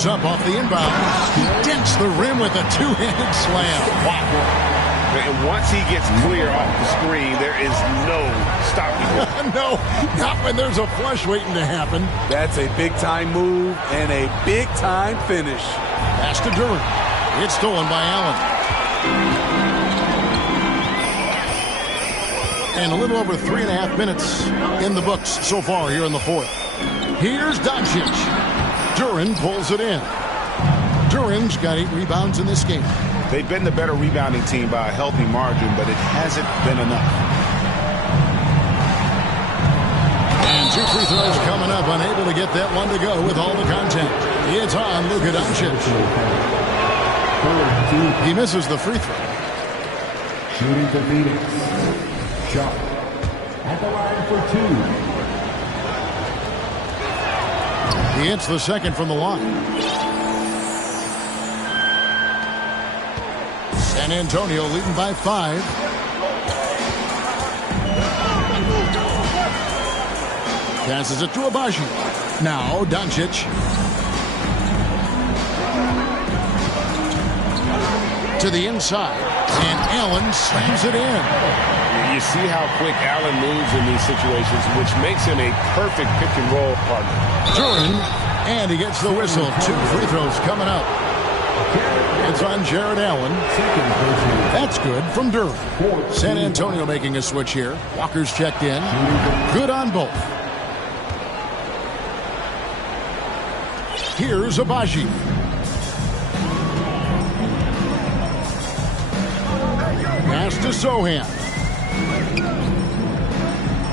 goes up off the inbound. He dents the rim with a two-handed slam. Wow. And once he gets clear off the screen, there is no stopping him. No, not when there's a flush waiting to happen. That's a big-time move and a big-time finish. Pass to Duren. It's stolen by Allen. And a little over 3.5 minutes in the books so far here in the fourth. Here's Doncic. Duren pulls it in. Duren's got 8 rebounds in this game. They've been the better rebounding team by a healthy margin, but it hasn't been enough. And 2 free throws coming up, unable to get that one to go with all the contact. It's on Luka Doncic. He misses the free throw. Shooting for Phoenix. Shot at the line for 2. He hits the second from the line. San Antonio leading by 5. Passes it to Agbaji. Now Doncic. To the inside. And Allen slams it in. You see how quick Allen moves in these situations, which makes him a perfect pick-and-roll partner. Duren. And he gets the whistle. 2 free throws coming up. It's on Jared Allen. That's good from Duren. San Antonio making a switch here. Walker's checked in. Good on both. Here's Agbaji. Pass to Sohan.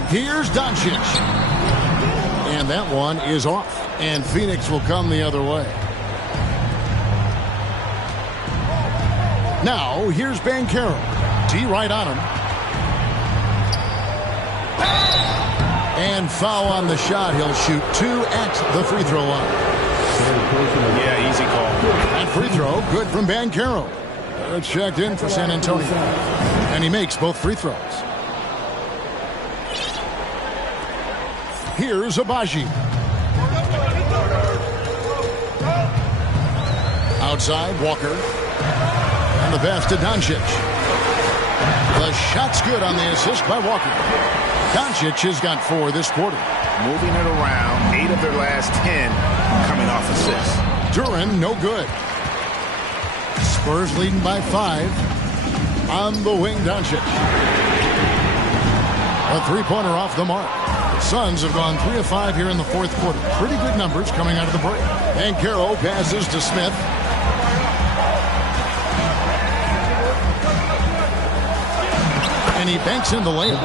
Here's Doncic. And that one is off. And Phoenix will come the other way. Now, here's Banchero. D right on him. And foul on the shot. He'll shoot 2 at the free throw line. Yeah, easy call. That free throw, good from Banchero. It's checked in for San Antonio. And he makes both free throws. Here's Agbaji. Outside, Walker. And the pass to Doncic. The shot's good on the assist by Walker. Doncic has got 4 this quarter. Moving it around, 8 of their last 10 coming off assists. Duren, no good. Spurs leading by 5. On the wing, Doncic. A 3-pointer off the mark. The Suns have gone 3 of 5 here in the fourth quarter. Pretty good numbers coming out of the break. Banchero passes to Smith. And he banks in the layup.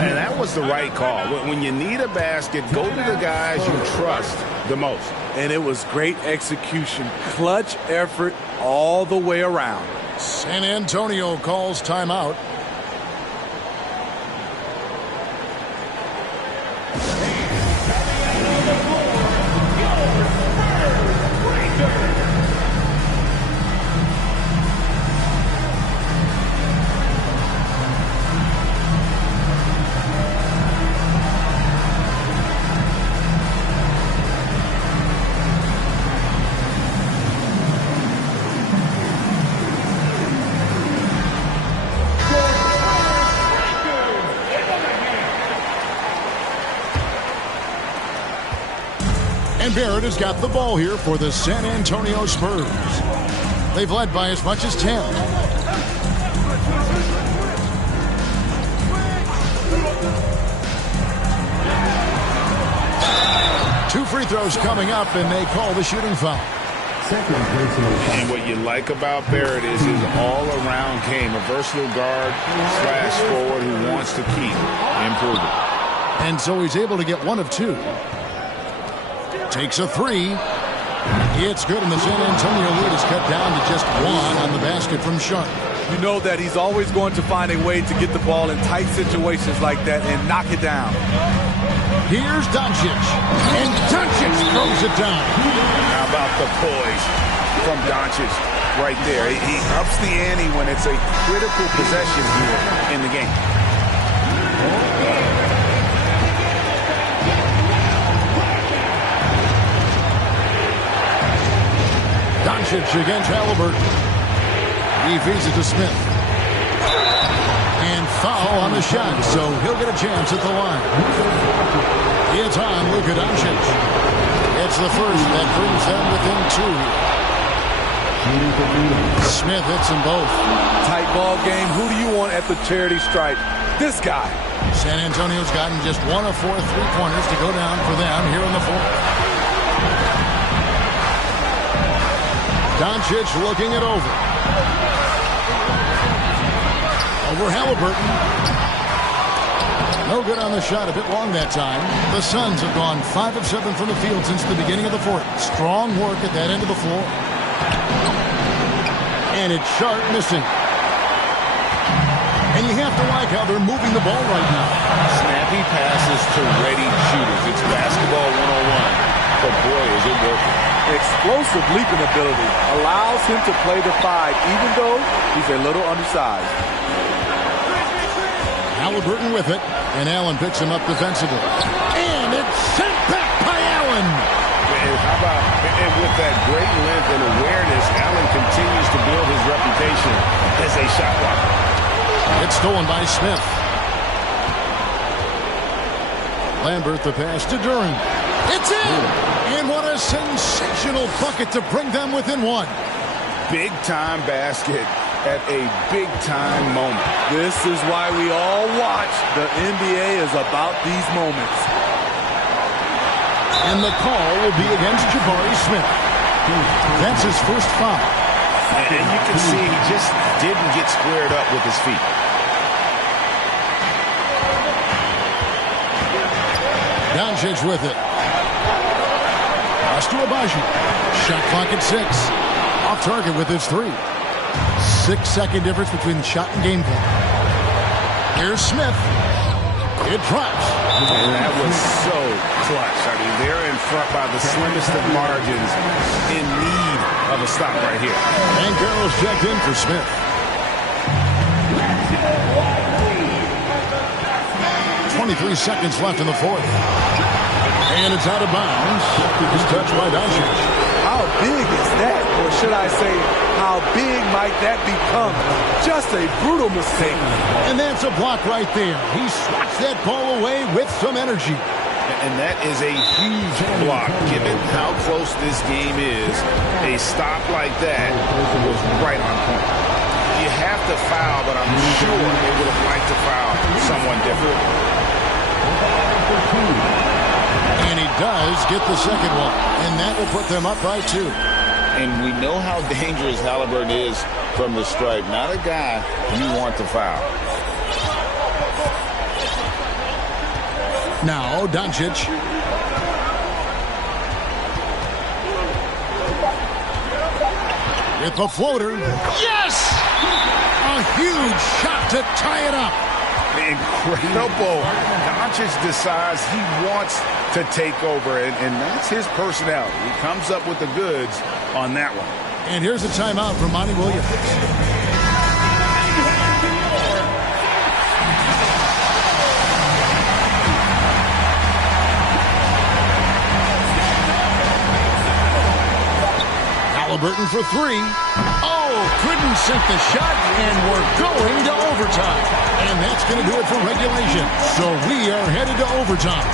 And that was the right call. When you need a basket, go to the guys you trust the most. And it was great execution. Clutch effort all the way around. San Antonio calls timeout. And Barrett has got the ball here for the San Antonio Spurs. They've led by as much as 10. Two free throws coming up, and they call the shooting foul. And what you like about Barrett is his all-around game, a versatile guard / forward who wants to keep improving. And so he's able to get 1 of 2. Takes a 3. It's good, and the San Antonio lead is cut down to just 1 on the basket from Sharp. You know that he's always going to find a way to get the ball in tight situations like that and knock it down. Here's Doncic, and Doncic throws it down. How about the poise from Doncic right there? He ups the ante when it's a critical possession here in the game. Doncic against Halliburton. He feeds it to Smith. And foul on the shot, so he'll get a chance at the line. It's on Luka Doncic. It's the first that brings them within 2. Smith hits them both. Tight ball game. Who do you want at the charity stripe? This guy. San Antonio's gotten just 1 of 4 3-pointers to go down for them here in the fourth. Doncic looking it over. Over Halliburton. No good on the shot, a bit long that time. The Suns have gone 5 of 7 from the field since the beginning of the fourth. Strong work at that end of the floor. And it's Sharp missing. And you have to like how they're moving the ball right now. Snappy passes to ready shooters. It's basketball 101. But boy, is it working. Explosive leaping ability allows him to play the 5, even though he's a little undersized. Halliburton with it, and Allen picks him up defensively. And it's sent back by Allen. And how about, and with that great length and awareness, Allen continues to build his reputation as a shot blocker. It's stolen by Smith. Lambert the pass to Duren. It's in! And what a sensational bucket to bring them within 1. Big-time basket at a big-time moment. This is why we all watch. The NBA is about these moments. And the call will be against Jabari Smith. That's his first foul. And you can see he just didn't get squared up with his feet. Doncic with it. Pass to Agbaji. Shot clock at 6. Off target with his 3. 6-second difference between shot and game clock. Here's Smith. It drops. And that was so clutch. I mean, they're in front by the slimmest of margins, in need of a stop right here. And Carroll's checked in for Smith. 23 seconds left in the fourth. And it's out of bounds. It's touched by Doncic. How big is that? Or should I say, how big might that become? Just a brutal mistake. And that's a block right there. He swats that ball away with some energy. And that is a huge block. Given how close this game is, a stop like that was right on point. You have to foul, but I'm sure they would have liked to foul someone different. And he does get the second one. And that will put them up by 2. And we know how dangerous Halliburton is from the stripe. Not a guy you want to foul. Now, Doncic. With the floater. Yes! A huge shot to tie it up. Incredible. Doncic decides he wants to take over, and that's his personality. He comes up with the goods on that one. And here's a timeout from Monty Williams. Halliburton for 3. Oh, couldn't sink the shot, and we're going to overtime. And that's going to do it for regulation. So we are headed to overtime.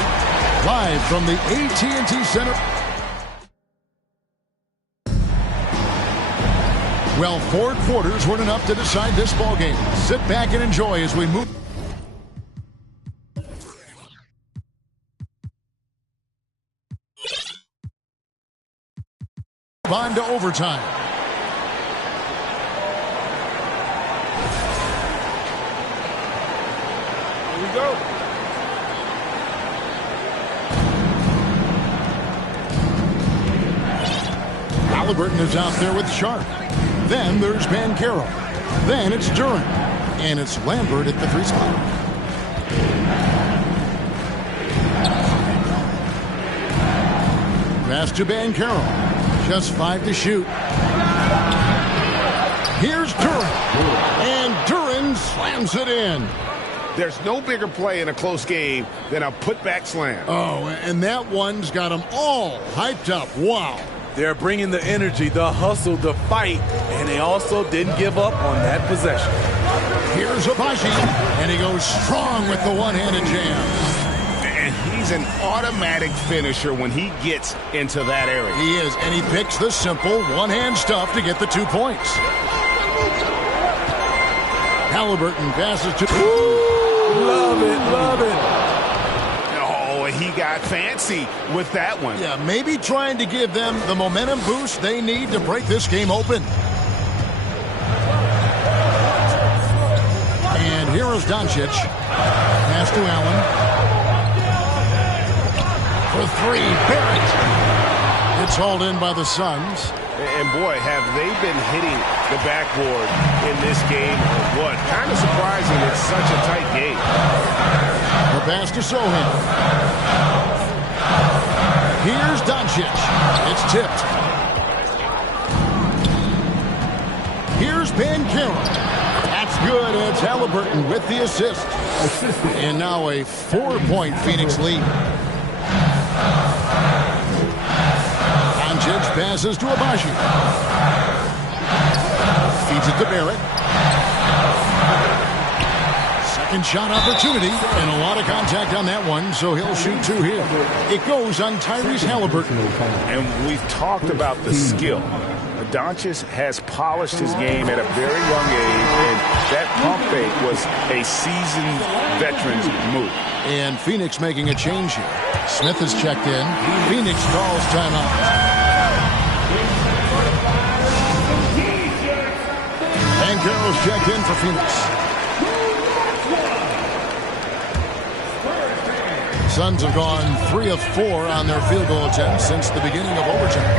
Live from the AT&T Center. Well, 4 quarters weren't enough to decide this ball game. Sit back and enjoy as we move on to overtime. Here we go. Halliburton is out there with Sharp. Then there's Banchero. Then it's Duren. And it's Lambert at the 3 spot. Pass to Banchero. Just 5 to shoot. Here's Duren. And Duren slams it in. There's no bigger play in a close game than a putback slam. Oh, and that one's got them all hyped up. Wow. They're bringing the energy, the hustle, the fight, and they also didn't give up on that possession. Here's Abaji, and he goes strong with the one-handed jam. And he's an automatic finisher when he gets into that area. He is, and he picks the simple one-hand stuff to get the 2 points. Halliburton passes to... Love it, love it. Oh, he got fancy with that one. Yeah, maybe trying to give them the momentum boost they need to break this game open. And here is Doncic. Pass to Allen. For three, Barrett. It's hauled in by the Suns. And boy, have they been hitting the backboard in this game or what? Kind of surprising it's such a tight game. The pass to Sohan. Here's Doncic. It's tipped. Here's Banchero. That's good. It's Halliburton with the assist. And now a 4-point Phoenix lead. Doncic passes to Abaji. Feeds it to Barrett. Second shot opportunity, and a lot of contact on that one, so he'll shoot 2 here. It goes on Tyrese Halliburton. And we've talked about the skill. Doncic has polished his game at a very young age, and that pump fake was a seasoned veteran's move. And Phoenix making a change here. Smith has checked in. Phoenix calls timeout. And Carroll's checked in for Phoenix. Suns have gone 3 of 4 on their field goal attempts since the beginning of overtime.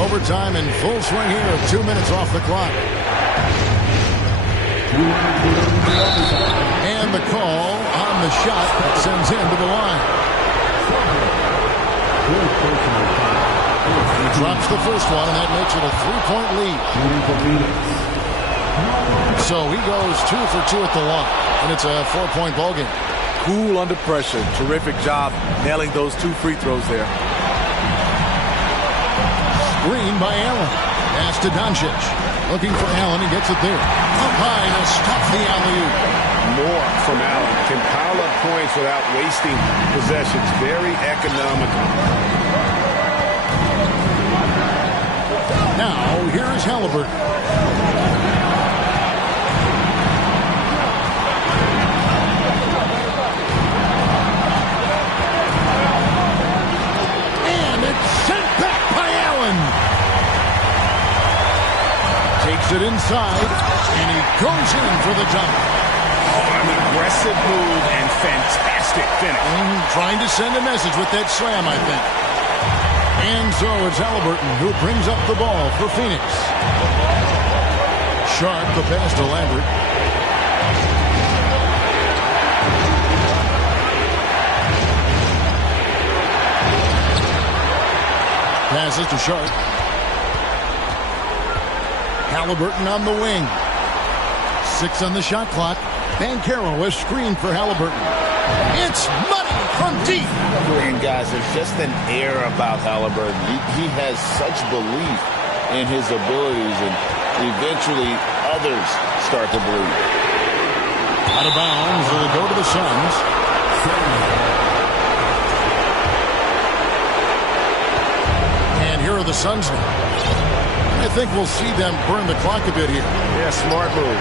Overtime in full swing here. 2 minutes off the clock. And the call on the shot that sends him to the line. He drops the first one, and that makes it a 3-point lead. So he goes 2 for 2 at the line, and it's a 4-point ballgame. Cool under pressure. Terrific job nailing those 2 free throws there. Screen by Allen. Pass to Doncic. Looking for Allen. He gets it there. Up high to stop the alley-oop. More from Allen. Can pile up points without wasting possessions. Very economical. Now, here's Halliburton. And it's sent back by Allen. Takes it inside, and he goes in for the dunk. An aggressive move and fantastic finish. Trying to send a message with that slam, I think. And so it's Halliburton who brings up the ball for Phoenix. Sharp, the pass to Lambert. Passes to Sharp. Halliburton on the wing. 6 on the shot clock. Banchero is screened for Halliburton. It's money from deep. And guys, there's just an air about Halliburton. He has such belief in his abilities, and eventually others start to believe. Out of bounds, it'll go to the Suns. And here are the Suns now. I think we'll see them burn the clock a bit here. Yeah, smart move.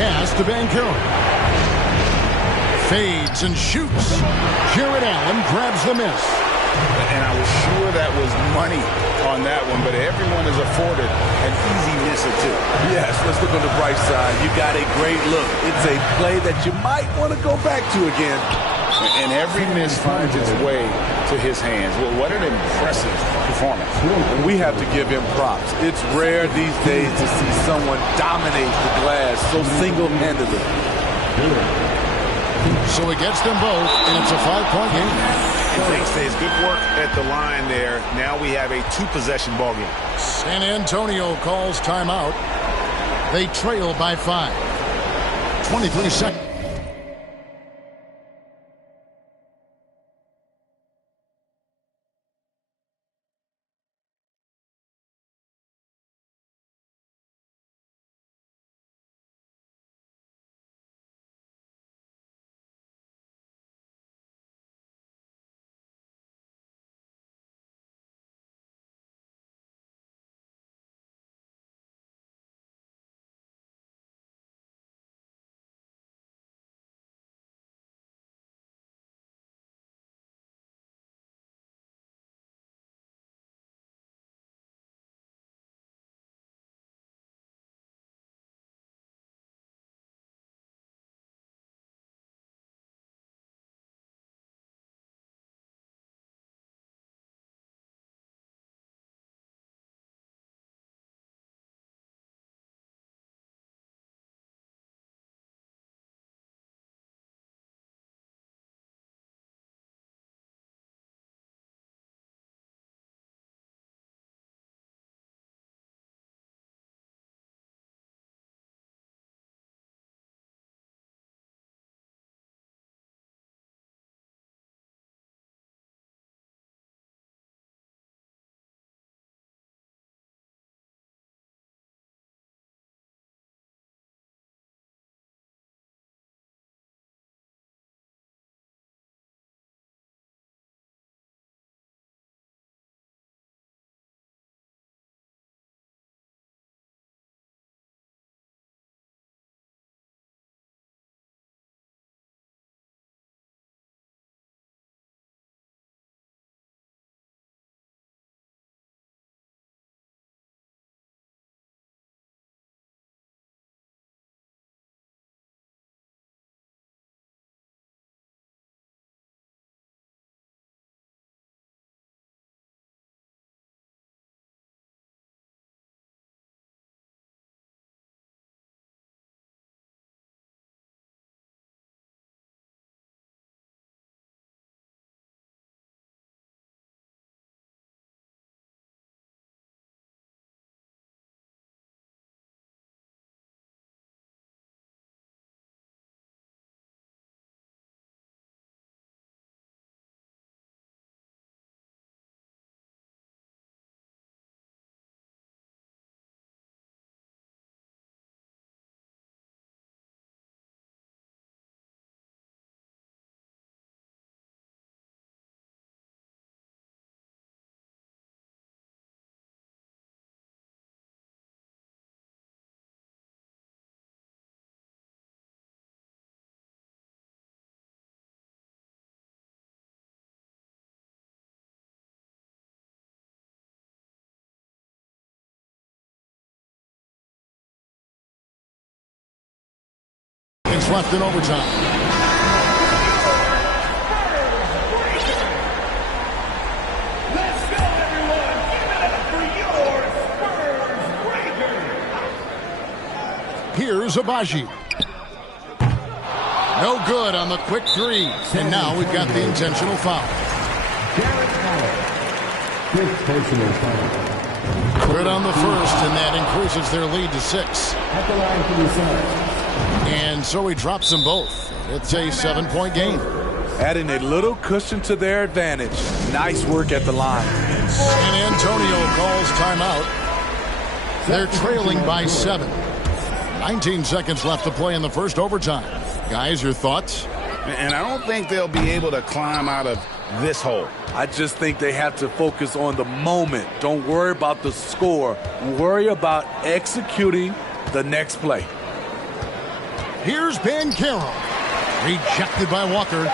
Pass to Banchero. Fades and shoots. Jarrett Allen grabs the miss. And I was sure that was money on that one, but everyone is afforded an easy miss or two. Yes, let's look on the bright side. You got a great look. It's a play that you might want to go back to again. And every miss finds its way to his hands. Well, what an impressive performance. And we have to give him props. It's rare these days to see someone dominate the glass so single-handedly. So he gets them both, and it's a 5-point game. Thanks to his good work at the line there, now we have a 2-possession ball game. San Antonio calls timeout. They trail by 5. 23 seconds. seconds left in overtime. Here's Agbaji. No good on the quick three. And now we've got the intentional foul. Good on the first, and that increases their lead to 6. And so he drops them both. It's a 7-point game. Adding a little cushion to their advantage. Nice work at the line. San Antonio calls timeout. They're trailing by 7. 19 seconds left to play in the first overtime. Guys, your thoughts? And I don't think they'll be able to climb out of this hole. I just think they have to focus on the moment. Don't worry about the score. Worry about executing the next play. Here's Banchero. Rejected by Walker.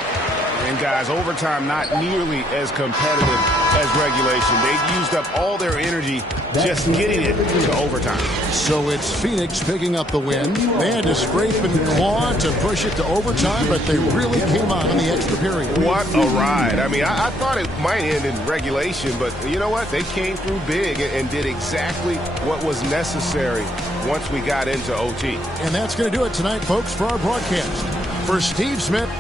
And guys, overtime not nearly as competitive as regulation. They've used up all their energy just getting it to overtime. So it's Phoenix picking up the win. They had to scrape and claw to push it to overtime, but they really came on in the extra period. What a ride. I mean, I thought it might end in regulation, but you know what? They came through big and did exactly what was necessary once we got into OT. And that's going to do it tonight, folks, for our broadcast. For Steve Smith.